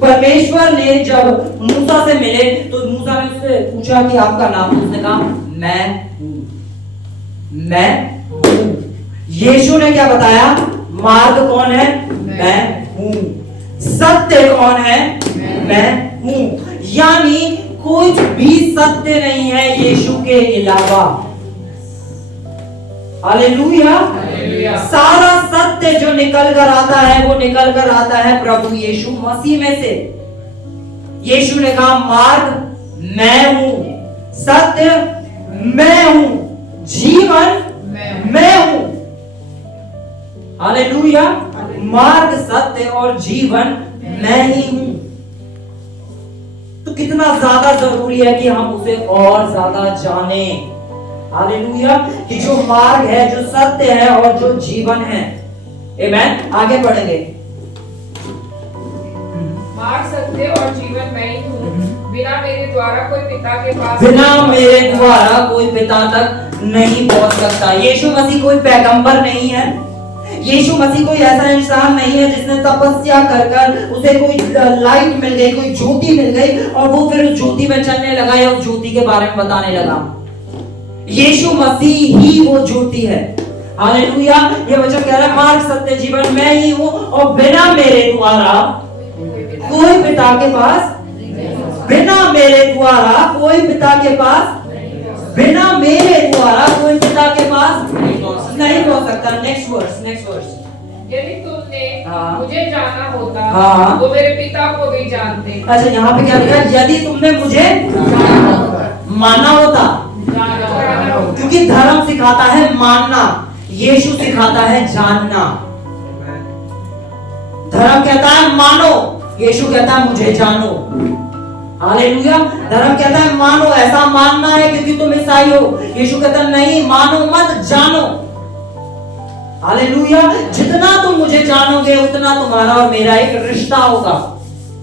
परमेश्वर ने जब मूसा से मिले तो मूसा ने उससे पूछा कि आपका नाम? उसने कहा मैं हूं, मैं हूं। यीशु ने क्या बताया? मार्ग कौन है? मैं हूं। सत्य कौन है? मैं हूं। यानी कुछ भी सत्य नहीं है यीशु के अलावा। हालेलुया, सारा सत्य जो निकल कर आता है वो निकल कर आता है प्रभु यीशु मसीह में से। यीशु ने कहा मार्ग मैं हूं, सत्य मैं हूं, जीवन मैं हूं। हालेलुया, मार्ग, सत्य और जीवन मैं ही हूं। तो कितना ज्यादा जरूरी है कि हम उसे और ज्यादा जानें। हालेलुया, कि जो मार्ग है, जो सत्य है और जो जीवन है। आमेन, आगे बढ़ेंगे। मार्ग, सत्य और जीवन मैं ही हूं। बिना मेरे द्वारा कोई पिता के पास तक नहीं पहुंच सकता। यीशु मसीह कोई पैगंबर नहीं है। यीशु मसीह कोई ऐसा इंसान नहीं है जिसने तपस्या कर कर उसे कोई लाइट मिल गई, कोई ज्योति मिल गई और वो फिर उस ज्योति में चलने लगा या उस ज्योति के बारे में बताने लगा। यीशु मसीह ही वो ज्योति है। हालेलुया, ये वचन कह रहा है मार्ग, सत्य, जीवन मैं ही हूं और बिना मेरे द्वारा कोई पिता के पास, बिना मेरे द्वारा कोई पिता के पास, बिना मेरे द्वारा कोई पिता के पास नहीं पहुंच सकता। Next verse. यदि तुमने हाँ। मुझे जाना होता हाँ। तो मेरे पिता को भी जानते। अच्छा, यहाँ पे क्या लिखा? यदि तुमने मुझे माना होता, क्योंकि धर्म सिखाता है मानना, यीशु सिखाता है जानना। धर्म कहता है मानो, यीशु कहता है मुझे जानो। हालेलुया, धर्म कहता है मानो, ऐसा मानना है क्योंकि तुम ईसाई हो। यीशु कहता है नहीं, मानो मत, जानो। हालेलुया, जितना तुम मुझे जानोगे उतना तुम्हारा और मेरा एक रिश्ता होगा।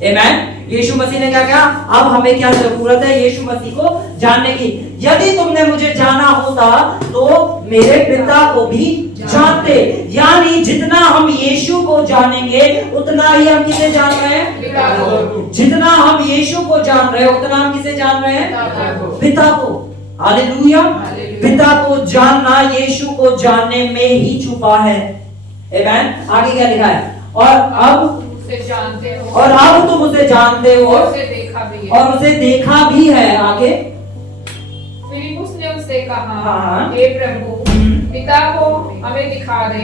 आमेन। यीशु मसीह ने क्या कहा, अब हमें क्या जरूरत है यीशु मसीह को जानने की। यदि तुमने मुझे जाना होता तो मेरे पिता को भी जानते। यानी जितना हम यीशु को जानेंगे उतना ही हम किसे जान रहे हैं? जितना हम यीशु को जान रहे हैं उतना हम किसे जान रहे हैं? पिता को। हालेलुया। पिता को जानना यीशु को जानने में ही छुपा है। आमीन। आगे क्या लिखा है? और अब जानते हो, और अब तुम उसे जानते हो और उसे देखा भी है। और उसे देखा भी है। आगे फिलिप्पुस ने उससे कहा, हाँ। हे प्रभु, पिता को हमें दिखा दे,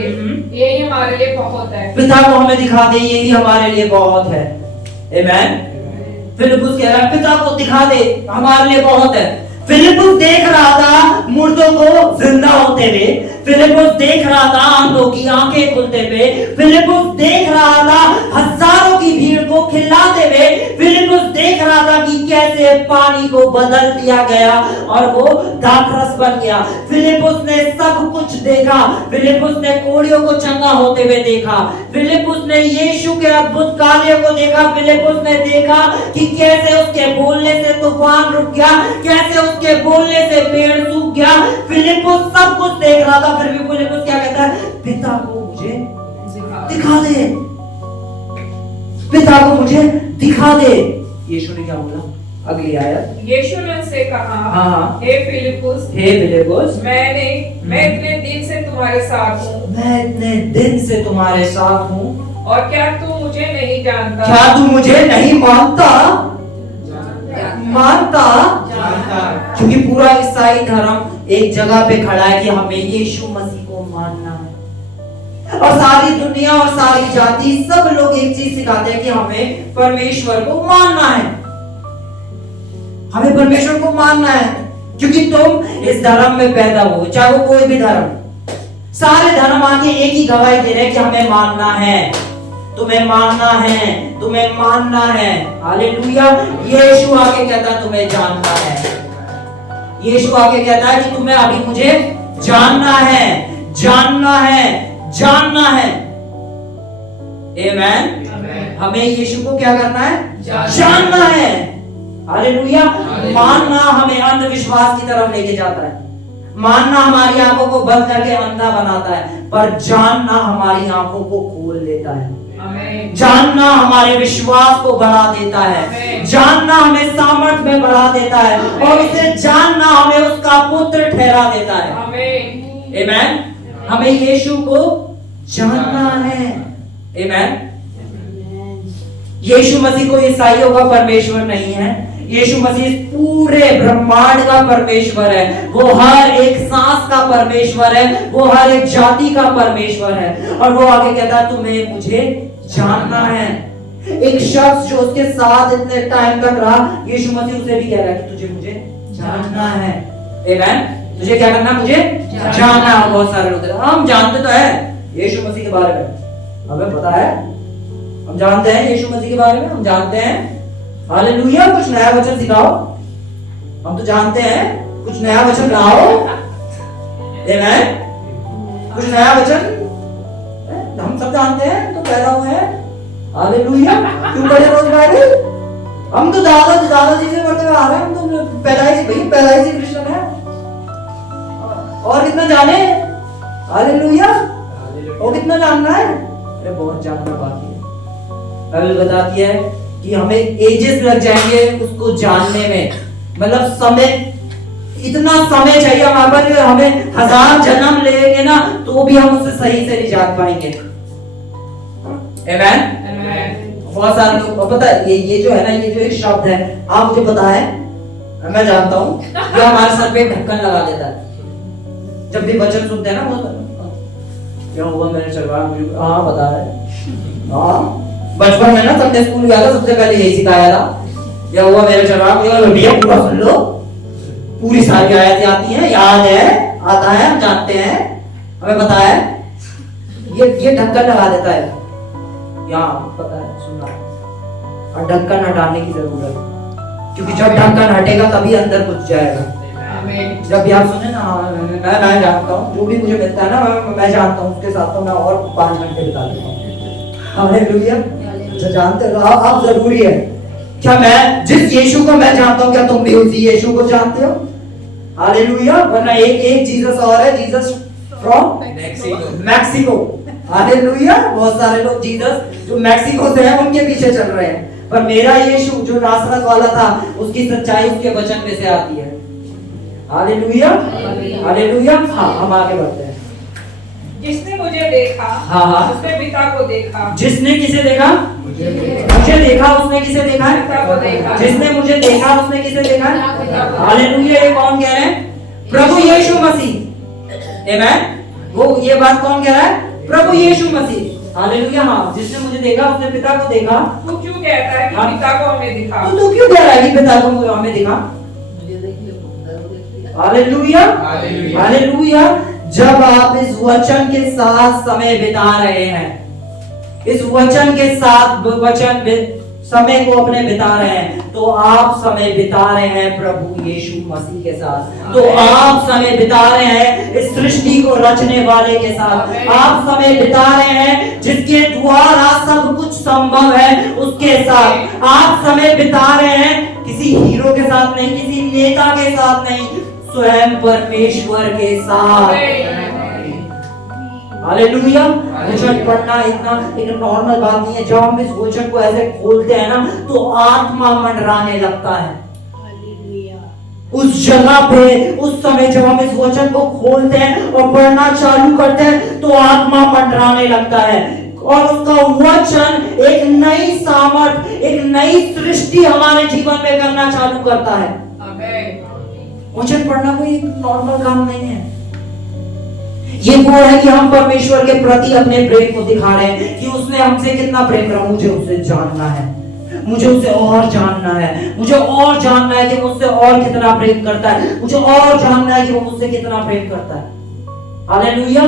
यही हमारे लिए बहुत है। पिता को हमें दिखा दे, यही हमारे लिए बहुत है। आमीन। फिलिप्पुस कह रहा है पिता को दिखा दे, हमारे लिए बहुत है। फिलिप्पुस देख रहा था मुर्दों को जिंदा होते हुए, फिलिप्पुस देख रहा था आंखों की आंखें खुलते हुए, फिलिप्पुस देख रहा था हजारों की भीड़ को खिलाते हुए, फिलिप्पुस देख रहा था कि कैसे पानी को बदल दिया गया और वो दाखरस बन गया। फिलिप्पुस ने सब कुछ देखा। फिलिप्पुस ने कोढ़ियों को चंगा होते हुए देखा। फिलिप्पुस ने यीशु के अद्भुत कार्यों को देखा। फिलिप्पुस ने देखा कि कैसे उसके बोलने से तूफान रुक गया, कैसे उसके बोलने से पेड़ सूख गया। फिलिप्पुस सब कुछ देख रहा था, फिर भी फिलिप्पुस क्या कहता है? पिता को मुझे दिखा दे, पिता को मुझे दिखा दे। यीशु ने क्या बोला? अगली आयत। यीशु ने उससे कहा, हाँ। हे फिलिप्पुस, मैं इतने दिन से तुम्हारे साथ हूँ। मैं इतने दिन से तुम्हारे साथ हूँ और क्या तू मुझे नहीं जानता? क्या तू मुझे नहीं मानता? मानता। क्योंकि पूरा ईसाई धर्म एक जगह पे खड़ा है कि हमें यीशु मसीह को मानना है। और सारी दुनिया और सारी जाति सब लोग एक चीज सिखाते हैं कि हमें परमेश्वर को मानना है, हमें परमेश्वर को मानना है। क्योंकि तुम इस धर्म में पैदा हो, चाहे वो कोई भी धर्म, सारे धर्म आके एक ही गवाही दे रहे हैं कि हमें मानना है, तुम्हें मानना है, तुम्हें मानना है। हालेलुया। यीशु आके कहता है तुम्हें जानना है। यीशु आके कहता है कि तुम्हें अभी मुझे जानना है, जानना है, जानना है। आमीन। हमें यीशु को क्या करना है? जानना है। हालेलुया। मानना हमें अंधविश्वास की तरफ लेके जाता है। मानना हमारी आंखों को बंद करके अंधा बनाता है, पर जानना हमारी आंखों को खोल देता है। जानना हमारे विश्वास को बढ़ा देता है। जानना हमें सामर्थ्य में बढ़ा देता है और उसे जानना हमें उसका पुत्र ठहरा देता है। आमीन। हमें यीशु को जानना है। आमीन। यीशु मसीह को ईसाइयों का परमेश्वर नहीं है। यीशु मसीह पूरे ब्रह्मांड का परमेश्वर है। वो हर एक सांस का परमेश्वर है, वो हर एक जाति का परमेश्वर है। और वो आगे कहता है तुम्हें मुझे जानना है। एक शख्स जो उसके साथ इतने टाइम तक रहा, यीशु मसीह उसे भी कह रहा है कि तुझे मुझे जानना है। आमीन। तुझे क्या करना? मुझे जानना है। बहुत सारे लोग हम जानते तो है यीशु मसीह के बारे में, हमें पता है, हम जानते हैं यीशु मसीह के बारे में, हम जानते हैं। हालेलुया। कुछ नया वचन सिखाओ, हम तो जानते हैं, कुछ नया वचन लाओ। आमीन। कुछ नया वचन, हम सब जानते हैं, तो पैदा हुए हैं। हालेलुया। क्यों पढ़े रोज बाइबल? हम तो दादाजी से पढ़ते हुए आ रहे हैं, हम तो पैदाइशी क्रिश्चियन है। और कितना जाने? हालेलुया। और कितना जानना है? अरे बहुत जानना बाकी है। बाइबल बताती है कि हमें एजेस लग जाएंगे उसको जानने में, मतलब समय, इतना समय चाहिए हमारे पास, हमें 1000 जन्म लेंगे ना तो भी हम उसे सही से नहीं जान पाएंगे। आमीन। बहुत सारे लोग, पता है ये जो है ना, ये जो एक शब्द है, आप मुझे पता है, मैं जानता हूँ, ये हमारे सर पे ढक्कन लगा देता है जब भी वचन सुनते हैं ना। वो क्या हुआ मेरे चरवाहा? मुझे हाँ पता है। हाँ बचपन में ना सबने स्कूल गया था, सबसे पहले यही सिखाया था, क्या हुआ मेरे चरवाहा? भैया पूरा सुन लो, पूरी सारी आयतें आती हैं, याद है, आता है, हम जानते हैं, हमें पता है। ये ढक्कन लगा देता है, यहाँ पता है, सुना है। और ढक्कन हटाने की जरूरत है, क्योंकि जब ढक्कन हटेगा तभी अंदर घुस जाएगा। जब भी आप सुने ना, मैं जानता हूँ, जो भी मुझे मिलता है ना मैं जानता हूँ, उसके साथ तो मैं और 5 घंटे बिता देता हूँ। हालेलुया। जानते हो आप, जरूरी है क्या मैं जिस यीशु को मैं जानता हूं क्या तुम भी उसी यीशु को जानते हो? हालेलुया। वरना एक जीसस और है, जीसस फ्रॉम मैक्सिको। हालेलुया। बहुत सारे लोग जीसस जो मैक्सिको से हैं उनके पीछे चल रहे हैं, पर मेरा यीशु जो नासरत वाला था उसकी सच्चाई उसके वचन में से आती है। हालेलुया। हालेलुया। हाँ, हम आगे बढ़ते हैं। जिसने मुझे देखा, हाँ। उसने पिता को देखा। जिसने किसे देखा? मुझे देखा। उसने किसे देखा? पिता को देखा। जिसने मुझे देखा उसने किसे देखा? हालेलुया। ये कौन कह रहे हैं? प्रभु यीशु मसीह। आमेन। वो ये बात कौन कह रहा है? प्रभु यीशु मसीह। हालेलुया। हाँ, जिसने मुझे देखा उसने पिता को देखा। तू क्यों कहता है कि हाँ। पिता को हमें दिखा? तो क्यों कह रहा है कि पिता को हमें देखा? हालेलुया। हालेलुया। जब आप इस वचन के साथ समय बिता रहे हैं, इस वचन के साथ समय को अपने बिता रहे हैं, तो आप समय बिता रहे हैं प्रभु यीशु मसीह के साथ। तो आप समय बिता रहे हैं इस सृष्टि को रचने वाले के साथ। आप समय बिता रहे हैं जिसके द्वारा सब कुछ संभव है, उसके साथ। आप समय बिता रहे हैं किसी हीरो के साथ नहीं, किसी नेता के साथ नहीं, स्वयं परमेश्वर के साथ। हालेलुया। वचन पढ़ना इतना एक नॉर्मल बात नहीं है। जब हम इस वचन को ऐसे खोलते हैं ना, तो आत्मा मंडराने लगता है। उस जगह पे उस समय जब हम इस वचन को खोलते हैं और पढ़ना चालू करते हैं, तो आत्मा मंडराने लगता है और उसका वचन एक नई सामर्थ, एक नई सृष्टि हमारे जीवन में करना चालू करता है। वचन पढ़ना कोई नॉर्मल काम नहीं है। ये वो है कि हम परमेश्वर के प्रति अपने प्रेम को दिखा रहे हैं कि उसने हमसे कितना प्रेम करा। मुझे उसे जानना है, मुझे उसे और जानना है, मुझे और जानना है कि वो मुझसे और कितना प्रेम करता है, मुझे और जानना है कि वो मुझसे कितना प्रेम करता है। हालेलुया।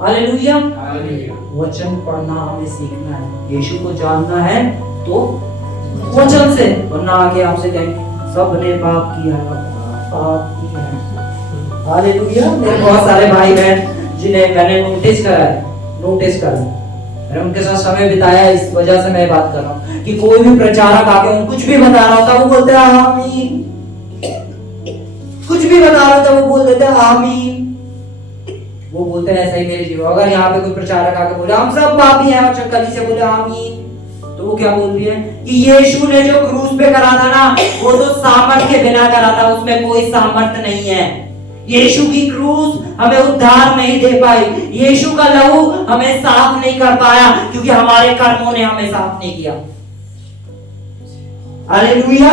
हालेलुया। वचन पढ़ना हमें सीखना है। यीशु को जानना है तो वचन से, वरना आगे आपसे कहेंगे सबने पाप किया है, पाप किया है। हालेलुया। मेरे बहुत सारे भाई बहन जिन्हें मैंने नोटिस करा, मैंने उनके साथ समय बिताया, इस वजह से मैं बात कर रहा हूँ कि कोई भी प्रचारक आके कुछ भी बता रहा होता वो बोलते हैं आमीन। कुछ भी बता रहा होता वो बोल देते हैं आमीन। वो बोलते हैं ऐसा ही मेरे जीवन। अगर यहाँ पे कोई प्रचारक आके बोले हम सब पापी हैं और चक्कली से बोले आमीन, तो वो क्या बोल रही है कि यीशु ने जो क्रूस पे करा था ना, वो तो सामर्थ के बिना करा था, उसमें कोई सामर्थ नहीं है। यीशु की क्रूस हमें उद्धार नहीं दे पाई, यीशु का लहू हमें साफ नहीं कर पाया, क्योंकि हमारे कर्मों ने हमें साफ नहीं किया। हालेलुया।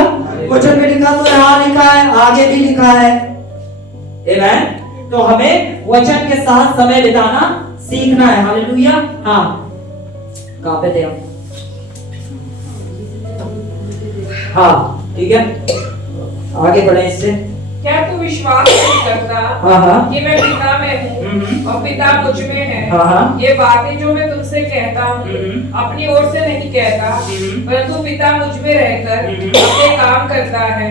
वचन में लिखा तो यहाँ लिखा है, आगे भी लिखा है। आमेन। तो हमें वचन के साथ समय बिताना सीखना है। हालेलुया। हाँ, कहाँ पे थे हम? हाँ, ठीक है, आगे बढ़े इससे। क्या तू विश्वास नहीं करता कि मैं पिता में हूँ और पिता मुझ में है? ये बातें जो मैं तुमसे कहता हूँ अपनी ओर से नहीं कहता, परंतु पिता मुझ में रहकर अपने काम करता है।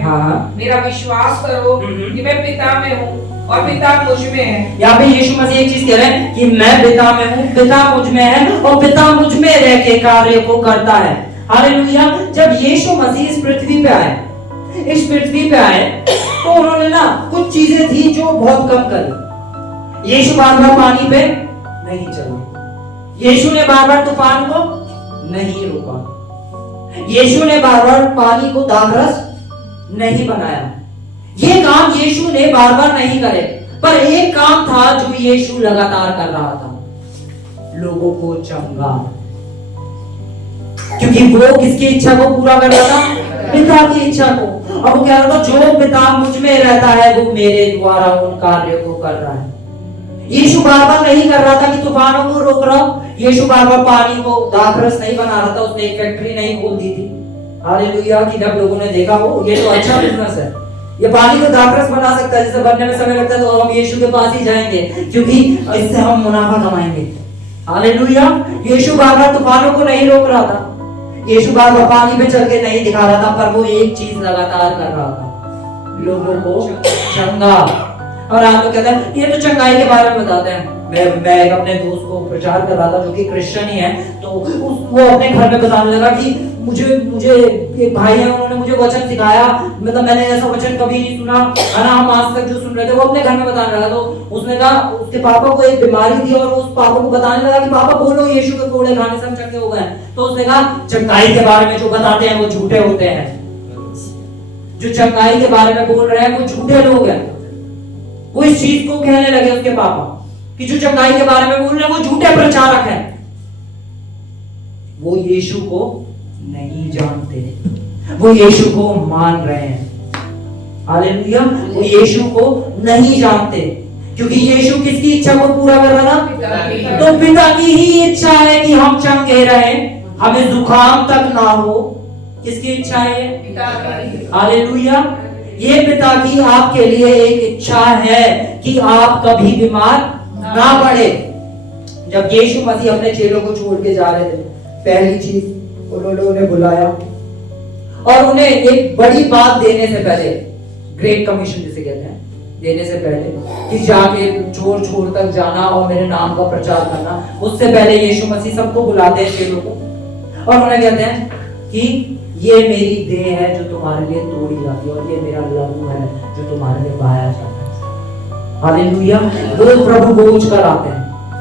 मेरा विश्वास करो कि मैं पिता में हूँ और पिता मुझ में है। यहाँ पे यीशु मसीह एक चीज कह रहे हैं कि मैं पिता में हूँ, पिता मुझ में है और पिता मुझ में रह के कार्य को करता है। हालेलुया। जब यीशु मसीह इस पृथ्वी पे आए तो उन्होंने ना कुछ चीजें थी जो बहुत कम करी। यीशु बार बार पानी पे नहीं चला, यीशु ने बार बार तूफान को नहीं रोका, यीशु ने बार बार पानी को दाखरस नहीं बनाया। ये काम यीशु ने बार बार नहीं करे, पर एक काम था जो यीशु लगातार कर रहा था, लोगों को चंगा। क्योंकि वो किसकी इच्छा को पूरा कर रहा था? पिता की इच्छा को। अब वो कह रहा था जो पिता मुझ में रहता है वो मेरे द्वारा उन कार्यों को कर रहा है। यीशु बार बार नहीं कर रहा था कि तूफानों को रोक रहा हूं, यीशु बार बार पानी को दाखरस नहीं बना रहा था, उसने एक फैक्ट्री नहीं खोल दी थी। हालेलुया। कि जब लोगों ने देखा वो ये तो अच्छा बिजनेस है, ये पानी को दाखरस बना सकता है, जिसे बनने में समय लगता है, तो हम यीशु के पास ही जाएंगे क्योंकि इससे हम मुनाफा कमाएंगे। हालेलुया। यीशु बार बार तूफानों को नहीं रोक रहा था, यीशु बार बार पानी पे चल के नहीं दिखा रहा था, पर वो एक चीज लगातार कर रहा था, लोगों को चंगा। और आप लोग कहते हैं ये तो चंगाई के बारे में बताते हैं। मैं एक अपने दोस्त को प्रचार कर रहा था जो कि क्रिश्चियन ही है, तो वो अपने घर में बताने लगा कि मुझे एक भाई है, उन्होंने मुझे वचन सिखाया, मतलब मैंने ऐसा वचन कभी नहीं सुना है ना, हम आज तक जो सुन रहे थे वो अपने घर में बताने लगा। तो उसने कहा उसके पापा को एक बीमारी थी और उस पापा को बताने लगा कि पापा बोलो यीशु के कोड़े खाने से हम चंगे हो गए। तो उसने कहा चंगाई के बारे में जो बताते हैं वो झूठे होते हैं, जो चंगाई के बारे में बोल रहे हैं वो झूठे लोग हैं। वो इस चीज को कहने लगे उसके पापा कि जो चंगाई के बारे में बोल रहे हैं वो झूठे प्रचारक हैं, वो यीशु को नहीं जानते, वो यीशु को मान रहे हैं। हालेलुया, वो यीशु को नहीं जानते क्योंकि यीशु किसकी इच्छा को पूरा कर रहा था? तो पिता की ही इच्छा है कि हम चंगे रहें, हमें जुकाम तक ना हो। किसकी इच्छा है? हालेलुया, ये पिता की आपके लिए एक इच्छा है कि आप कभी बीमार ना पड़े। जब यीशु मसीह अपने चेलों को छोड़ के जा रहे थे, पहली चीज उन्होंने उन्हें बुलाया और उन्हें एक बड़ी बात देने से पहले, ग्रेट कमीशन जिसे कहते हैं, देने से पहले कि जाके छोर छोर तक जाना और मेरे नाम का प्रचार करना, उससे पहले यीशु मसीह सबको बुलाते हैं चेलों को और उन्हें कहते हैं कि ये मेरी देह है जो तुम्हारे लिए तोड़ी जाती है और ये मेरा लहू है जो तुम्हारे लिए बहाया जाता है। हालेलुया, वो प्रभु भोज कर आते हैं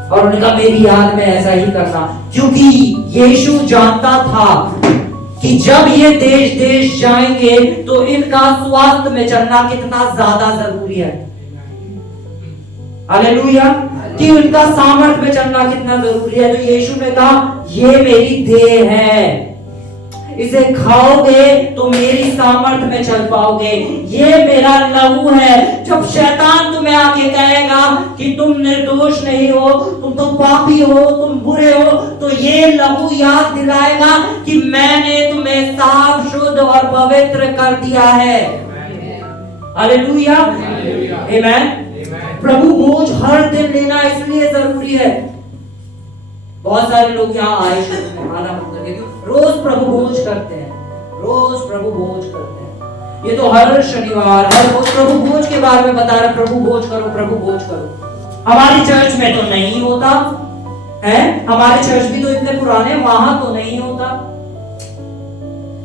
और उन्होंने कहा मेरी याद में ऐसा ही करना, क्योंकि यीशु जानता था कि जब ये देश देश जाएंगे तो इनका स्वास्थ्य में चलना कितना ज्यादा जरूरी है। हालेलुया, कि उनका सामर्थ्य में चलना कितना जरूरी है। तो यीशु ने कहा ये मेरी देह है, इसे खाओगे तो मेरी सामर्थ्य में चल पाओगे, ये मेरा लहू है। जब शैतान तुम्हें आके कहेगा कि तुम निर्दोष नहीं हो, तुम तो पापी हो, तुम बुरे हो, तो ये लहू याद दिलाएगा कि मैंने तुम्हें साफ, शुद्ध और पवित्र कर दिया है। हालेलुया, आमीन। प्रभु भोज हर दिन लेना इसलिए जरूरी है। बहुत सारे लोग यहाँ आए रोज प्रभु भोज करते हैं, रोज प्रभु भोज करते हैं। ये तो हर शनिवार हर रोज प्रभु भोज के बारे में बता रहे, प्रभु भोज करो, प्रभु भोज करो। हमारी चर्च में तो नहीं होता है, हमारे चर्च भी तो इतने पुराने, वहां तो नहीं होता।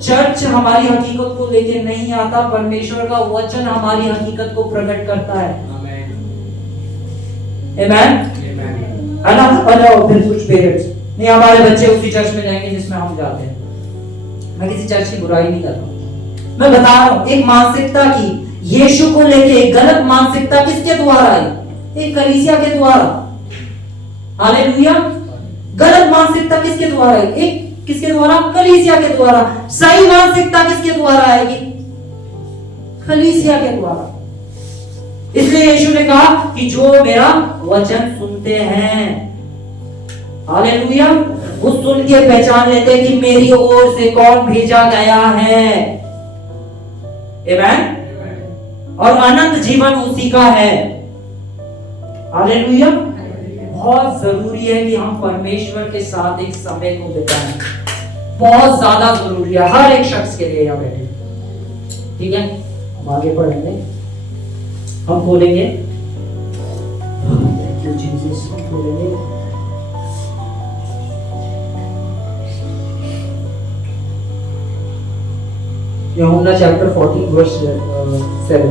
चर्च हमारी हकीकत को लेके नहीं आता, परमेश्वर का वचन हमारी हकीकत को प्रकट करता है। आमीन, है ना। और फिर कुछ पेरेंट्स नहीं, हमारे बच्चे उसी चर्च में जाएंगे जिसमें हम जाते हैं। मैं किसी चर्च की बुराई नहीं कर रहा, मैं बता रहा हूं एक मानसिकता की, यीशु को लेके एक गलत मानसिकता किसके द्वारा आई? एक कलीसिया के द्वारा। हालेलुया, गलत मानसिकता किसके द्वारा आई? एक किसके द्वारा? कलीसिया के द्वारा। सही मानसिकता किसके द्वारा आएगी? कलीसिया के द्वारा। इसलिए यीशु ने कहा कि जो मेरा वचन सुनते हैं, हालेलुया, वो सुन के पहचान लेते कि मेरी ओर से कौन भेजा गया है। आमीन, और अनंत जीवन उसी का है। हालेलुया, बहुत जरूरी है कि हम परमेश्वर के साथ एक समय को बिताएं, बहुत ज्यादा जरूरी है हर एक शख्स के लिए यहाँ बैठे। ठीक है, हम आगे पढ़ेंगे, हम खोलेंगे, थैंक यू जीसस, हम खोलेंगे यूहन्ना चैप्टर 14 वर्स 7।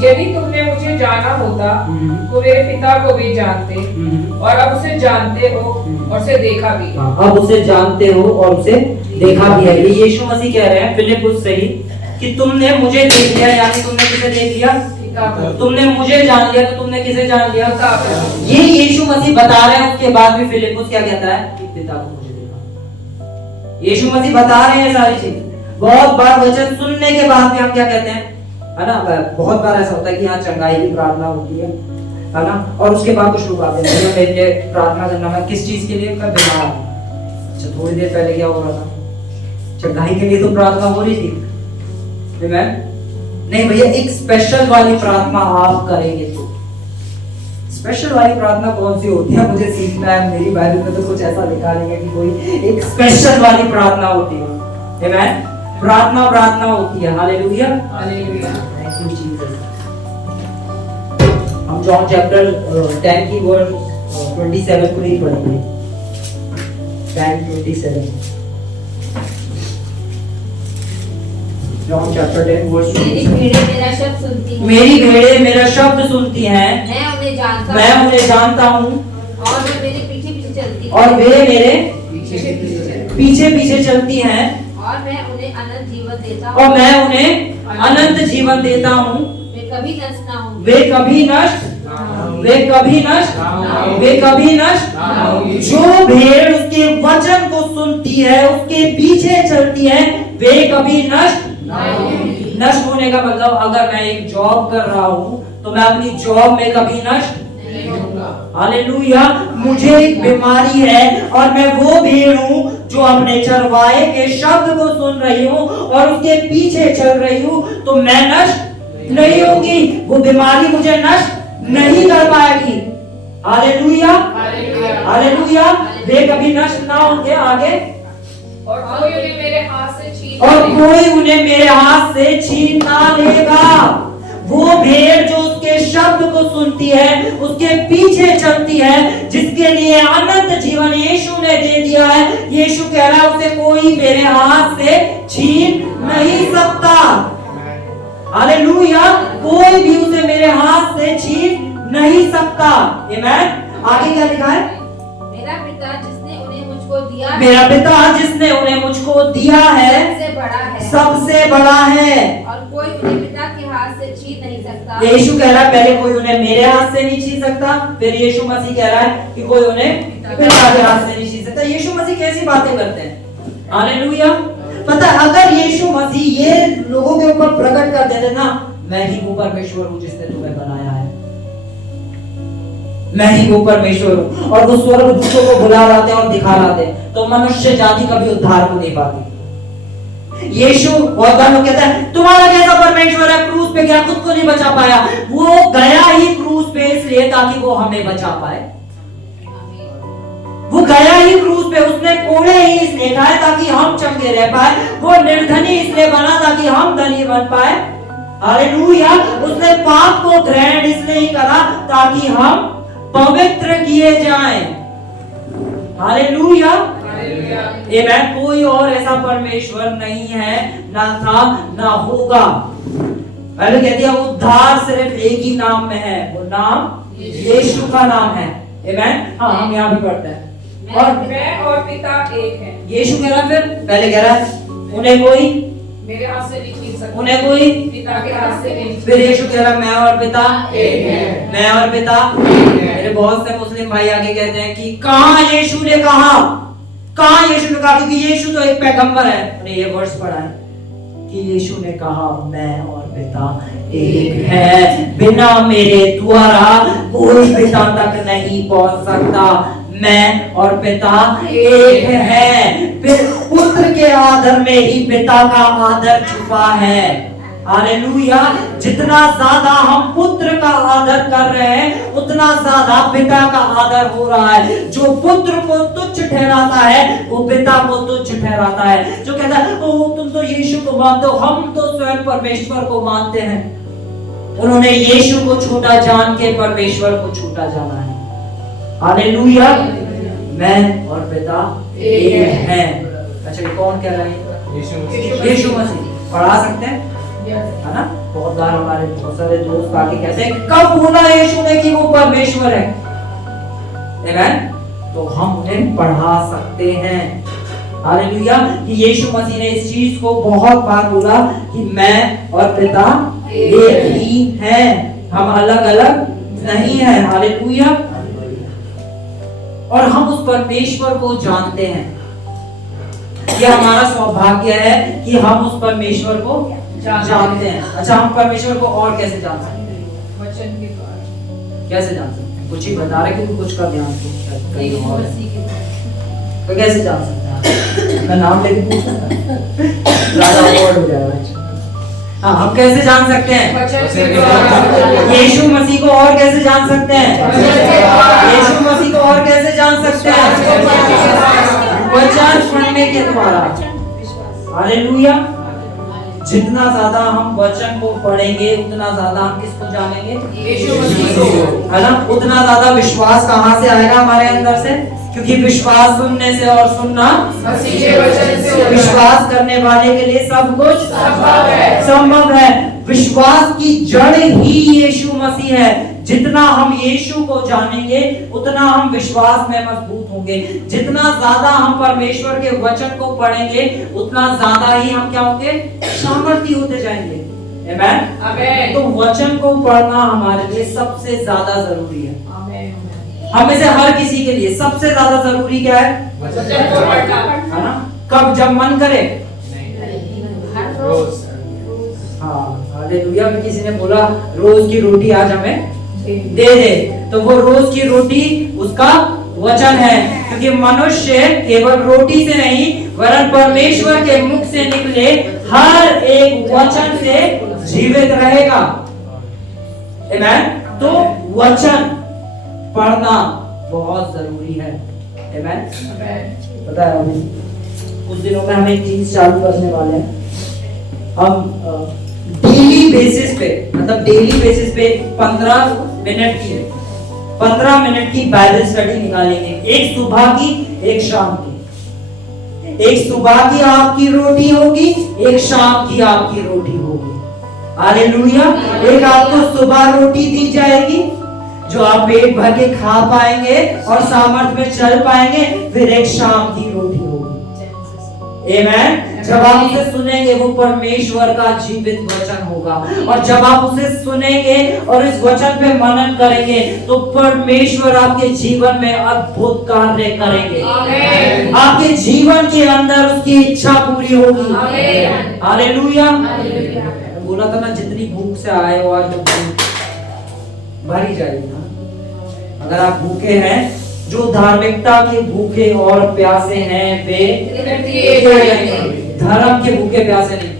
यदि तुमने मुझे जाना होता तो मेरे पिता को भी जानते और अब उसे जानते हो और उसे देखा भी। अब उसे जानते हो और उसे देखा भी है। ये यीशु मसीह कह रहे हैं फिलिप्पुस से ही कि तुमने मुझे देख लिया, यानी तुमने किसे देख लिया? तुमने मुझे जान लिया, तो तुमने किसे जान लिया? ये यीशु मसीह बता रहे हैं। उसके बाद भी फिलिप्पुस क्या कहता है? कि पिता को मुझे देखा। यीशु मसीह बता रहे हैं सारी चीज। बहुत बार वचन सुनने के बाद भी हम क्या कहते हैं, है ना, बहुत बार ऐसा होता है कि यहाँ चंगाई की प्रार्थना होती है ना, और उसके बाद कुछ लोग आते हैं मेरे लिए प्रार्थना करना है। किस चीज के लिए? मैं बीमार। अच्छा, थोड़ी देर पहले क्या हो रहा था? चंगाई के लिए तो प्रार्थना हो रही थी। नहीं भैया, एक स्पेशल वाली प्रार्थना आप करेंगे तो। स्पेशल वाली प्रार्थना कौन सी होती है? मुझे सीखना है। मेरी बाइबल में तो कुछ ऐसा लिखा नहीं है कि कोई एक स्पेशल वाली प्रार्थना होती है। आमीन, प्रार्थना होती है। Hallelujah, hallelujah, thank you Jesus. हम जॉन चैप्टर 10 की वर्स 27 को रीड पढ़ेंगे। 10:27 जॉन चैप्टर 10 वर्स मेरी 27। भेड़ें मेरा शब्द सुनती हैं। मेरी भेड़ें मेरा शब्द सुनती हैं, मैं उन्हें जानता मैं हूँ उन्हें जानता हूँ और वे मेरे पीछे पीछे चलती हैं। और वे मेरे पीछे पीछे पीछे चलती हैं और मैं उन्हें अनंत जीवन देता और हूँ। मैं उन्हें अनंत जीवन देता हूँ। वे कभी नष्ट ना होंगे। वे कभी नष्ट वे कभी नष्ट वे कभी नष्ट। जो भेड़ उसके वचन को सुनती है, उसके पीछे चलती है, वे कभी नष्ट नष्ट होने का मतलब, अगर मैं एक जॉब कर रहा हूँ तो मैं अपनी जॉब में कभी नष्ट हालेलुया। मुझे एक बीमारी है और मैं वो भेड़ हूँ जो अपने चरवाहे के शब्द को सुन रही हूँ और उसके पीछे चल रही हूँ, तो मैं नष्ट नहीं होगी, वो बीमारी मुझे नष्ट नहीं कर पाएगी। Hallelujah hallelujah. वे कभी नष्ट ना होंगे। आगे, और कोई उन्हें मेरे हाथ से छीन और नहीं कोई उन्हें मेरे हाथ से छीन ना लेगा। वो भेड़ जो उसके शब्द को सुनती है, उसके पीछे चलती है, जिसके लिए अनंत जीवन यीशु ने दे दिया है, यीशु कह रहा है उसे कोई मेरे हाथ से छीन नहीं सकता। हालेलुया। कोई भी उसे मेरे हाथ से छीन नहीं सकता। आमीन। आगे क्या लिखा है? मेरा पिता जिसने उन्हें मुझको दिया है, मेरा पिता जिसने उन्हें मुझको दिया है सबसे बड़ा है सबसे बड़ा है। और कोई उन्हें पिता के हाथ से छीन नहीं सकता। यीशु कह रहा है पहले कोई उन्हें मेरे हाथ से नहीं छीन सकता, फिर यीशु मसीह कह रहा है कि कोई उन्हें पिता के हाथ से नहीं छीन सकता। यीशु मसीह कैसी बातें करते हैं? हालेलुया। पता है, अगर यीशु मसीह ये लोगों के ऊपर प्रकट कर देते ना, मैं ही वो परमेश्वर हूँ जिसने तुम्हें बनाया है, मैं ही वो परमेश्वर हूँ, और वो स्वर्गदूतों को बुला लाते और दिखा लाते, तो मनुष्य जाति कभी उद्धार को नहीं पाती। यीशु बहुत बार लोग कहते हैं तुम्हारा कैसा परमेश्वर है, क्रूस पे गया, खुद को नहीं बचा पाया। वो गया ही क्रूस पे इसलिए ताकि वो हमें बचा पाए। वो गया ही क्रूस पे, उसने कोड़े ही इसलिए खाए ताकि हम चंगे रह पाए। वो निर्धनी इसलिए बना ताकि हम धनी बन पाए। हालेलुया। उसने पाप को ग्रहण इसलिए ही करा ताकि हम पवित्र किए जाएं। हालेलुया। आमीन। कोई और ऐसा परमेश्वर नहीं है, ना था ना होगा। पहले कह दिया उद्धार सिर्फ एक ही नाम में है, वो नाम यीशु का नाम है। आमीन। हाँ, हम यहाँ भी पढ़ते हैं। और मैं और पिता एक है। यीशु कह रहा, फिर पहले कह रहा उन्हें कोई मेरे हाथ से नहीं छीन सकता, उन्हें कोई, पिता के हाथ से नहीं। फिर यीशु कह रहा मैं और पिता एक है। मैं और पिता। मेरे बहुत से मुस्लिम भाई आगे कहते हैं कि कहाँ यीशु ने कहा, कहाँ यीशु ने कहा, क्योंकि यीशु तो एक पैगंबर है। उन्हें ये वर्ष पढ़ा है कि यीशु ने कहा मैं और पिता एक है, बिना मेरे द्वारा कोई पिता तक नहीं पहुंच सकता। मैं और पिता एक है। फिर पुत्र के आदर में ही पिता का आदर छुपा है। हालेलुया। जितना ज्यादा हम पुत्र का आदर कर रहे हैं, उतना ज्यादा पिता का आदर हो रहा है। जो पुत्र को तुच्छ ठहराता है, वो पिता को तुच्छ ठहराता है। जो कहता है ओ तुम तो यीशु को मानते हो, हम तो स्वयं परमेश्वर को मानते हैं, उन्होंने यीशु को छोटा जान के परमेश्वर को छोटा जाना है। हालेलुया। मैं और पिता एक हैं। अच्छा, ये कौन कह रहा है? यीशु मसीह। पढ़ा सकते हैं, है ना? बहुत बार हमारे बहुत सारे दोस्त आके कहते हैं कब बोला यीशु ने कि वो परमेश्वर है? आमीन। तो हम उन्हें पढ़ा सकते हैं। हालेलुया। कि यीशु मसीह ने इस चीज को बहुत बार बोला कि मैं और पिता एक ही हैं, हम अलग अलग नहीं हैं। हालेलुया। और हम उस परमेश्वर को जानते हैं। यह हमारा सौभाग्य है कि हम उस परमेश्वर को जानते हैं। अच्छा, हम परमेश्वर को और कैसे जान सकते हैं? वचन के द्वारा। कैसे जान सकते हैं? कुछ ही बता रहे क्योंकि कुछ का ध्यान यीशु मसीह के द्वारा। तो कैसे जान सकते हैं? मैं नाम लेके पूछ सकता हूं, ज्यादा अवॉर्ड हो जाएगा। हाँ, हम कैसे जान सकते हैं? वचन के द्वारा। यीशु मसीह को और कैसे जान सकते हैं? यीशु मसीह को और कैसे जान सकते हैं? वचन सुनने के द्वारा। हालेलुया। जितना ज्यादा हम वचन को पढ़ेंगे उतना ज्यादा हम किसको जानेंगे? यीशु मसीह को। है ना? उतना ज्यादा विश्वास कहाँ से आएगा हमारे अंदर से? क्योंकि विश्वास सुनने से और सुनना मसीह के वचन से होता है। विश्वास करने वाले के लिए सब कुछ संभव है। विश्वास की जड़ ही यीशु मसीह है। जितना हम यीशु को जानेंगे उतना हम विश्वास में मजबूत होंगे। जितना ज्यादा हम परमेश्वर के वचन को पढ़ेंगे उतना ज्यादा ही हम क्या होंगे? सामर्थी होते जाएंगे। आमेन। आमेन। तो वचन को पढ़ना हमारे लिए सबसे ज्यादा जरूरी है। आमेन। हम में से हर किसी के लिए सबसे ज्यादा जरूरी क्या है? वचन को पढ़ना। है ना? कब? जब मन करे। हाँ, हालेलुया। में किसी ने बोला रोज की रोटी आज हमें दे दे, तो वो रोज की रोटी उसका वचन है। क्योंकि मनुष्य केवल रोटी से नहीं वरन परमेश्वर के मुख से निकले हर एक वचन से जीवित रहेगा। आमेन। तो वचन पढ़ना बहुत जरूरी है। आमेन। पता है अभी कुछ दिनों में हम एक चीज चालू करने वाले हैं। हम डेली बेसिस पे, मतलब डेली बेसिस पे 15 मिनट की बाइबल स्टडी निकालेंगे। एक सुबह की, एक शाम की। एक सुबह की आपकी रोटी होगी, एक शाम की आपकी रोटी होगी। हालेलुया। एक आपको सुबह रोटी दी जाएगी जो आप पेट भर के खा पाएंगे और सामर्थ्य में चल पाएंगे। फिर एक शाम की रोटी होगी। आमेन। जब आप उसे सुनेंगे वो परमेश्वर का जीवित वचन होगा, और जब आप उसे सुनेंगे और इस वचन पे मनन करेंगे तो परमेश्वर आपके जीवन में अद्भुत कार्य करेंगे। आमेन। आपके जीवन के अंदर उसकी इच्छा पूरी होगी। आमेन। हालेलुया। बोला था ना, जितनी भूख से आए हो आज भूख भरी जाएगी। अगर आप भूखे हैं, जो धार्मिकता के भूखे और प्यासे हैं वे धर्म के भूखे प्यासे नहीं,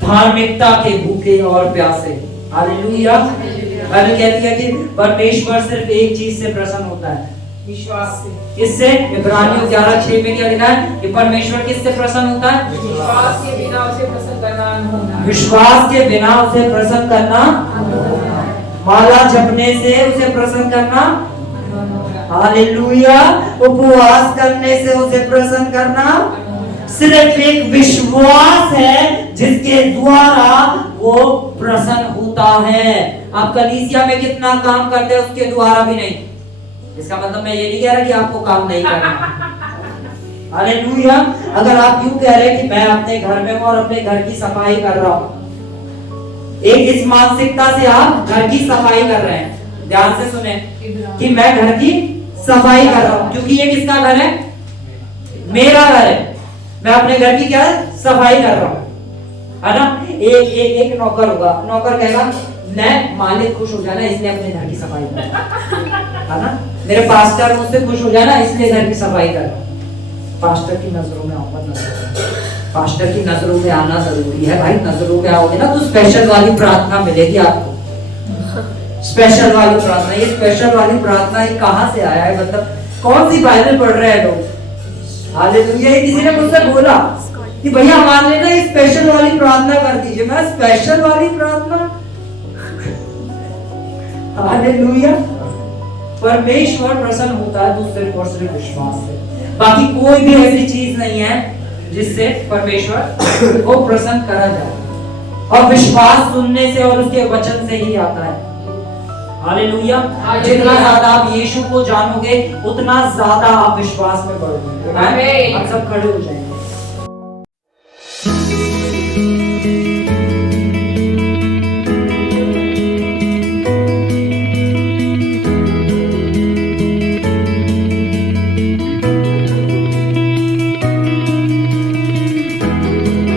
धार्मिकता के भूखे और प्यासे। हालेलुया। बाइबल कहती है कि परमेश्वर सिर्फ एक चीज से प्रसन्न होता है, विश्वास से। किससे? इब्रानियों 11:6 में क्या लिखा है कि परमेश्वर किससे प्रसन्न होता है? विश्वास के बिना उसे प्रसन्न करना न होना। विश्वास के बिना उसे प्रसन्न करना, माला जपने से उसे प्रसन्न करना, हालेलुया, उपवास करने से उसे प्रसन्न करना। सिर्फ एक विश्वास है जिसके द्वारा वो प्रसन्न होता है। आप कलीसिया में कितना काम करते हैं उसके द्वारा भी नहीं। इसका मतलब मैं ये नहीं कह रहा कि आपको काम नहीं करना। हालेलुया। अगर आप यूं कह रहे हैं कि मैं अपने घर में हूं और अपने घर की सफाई कर रहा हूं, एक इस मानसिकता से आप घर की सफाई कर रहे हैं। ध्यान से सुने कि मैं घर की सफाई कर रहा हूं, क्योंकि ये किसका घर है? मेरा घर है। मैं अपने घर की क्या सफाई कर रहा हूं, है ना? एक नौकर होगा, नौकर कहेगा मैं मालिक खुश हो जाना इसलिए अपने घर की सफाई कर रहा हूं, है ना? मेरे पास्टर मुझसे खुश हो जाना इसलिए घर की सफाई कर रहा हूं। पास्टर की नजरों में आओ, पास्टर की नजरों में आना जरूरी है भाई। नजरों में आओगे ना तो स्पेशल वाली प्रार्थना मिलेगी आपको। स्पेशल वाली प्रार्थना, ये स्पेशल वाली प्रार्थना ये कहां से आया है? मतलब कौन सी बाइबल पढ़ रहे हैं लोग? हालेलुया। किसी ने मुझसे बोला कि भैया हमारे लिए ना ये स्पेशल वाली प्रार्थना कर दीजिए। मैं स्पेशल वाली प्रार्थना, हालेलुया। परमेश्वर प्रसन्न होता है तो सिर्फ और सिर्फ विश्वास से। बाकी कोई भी ऐसी चीज नहीं है जिससे परमेश्वर को प्रसन्न करा जाए। और विश्वास सुनने से और उसके वचन से ही आता है। हालेलुया। जितना ज्यादा आप यीशु को जानोगे उतना ज्यादा आप विश्वास में बढ़ोगे। आमीन। आप सब खड़े हो जाएं।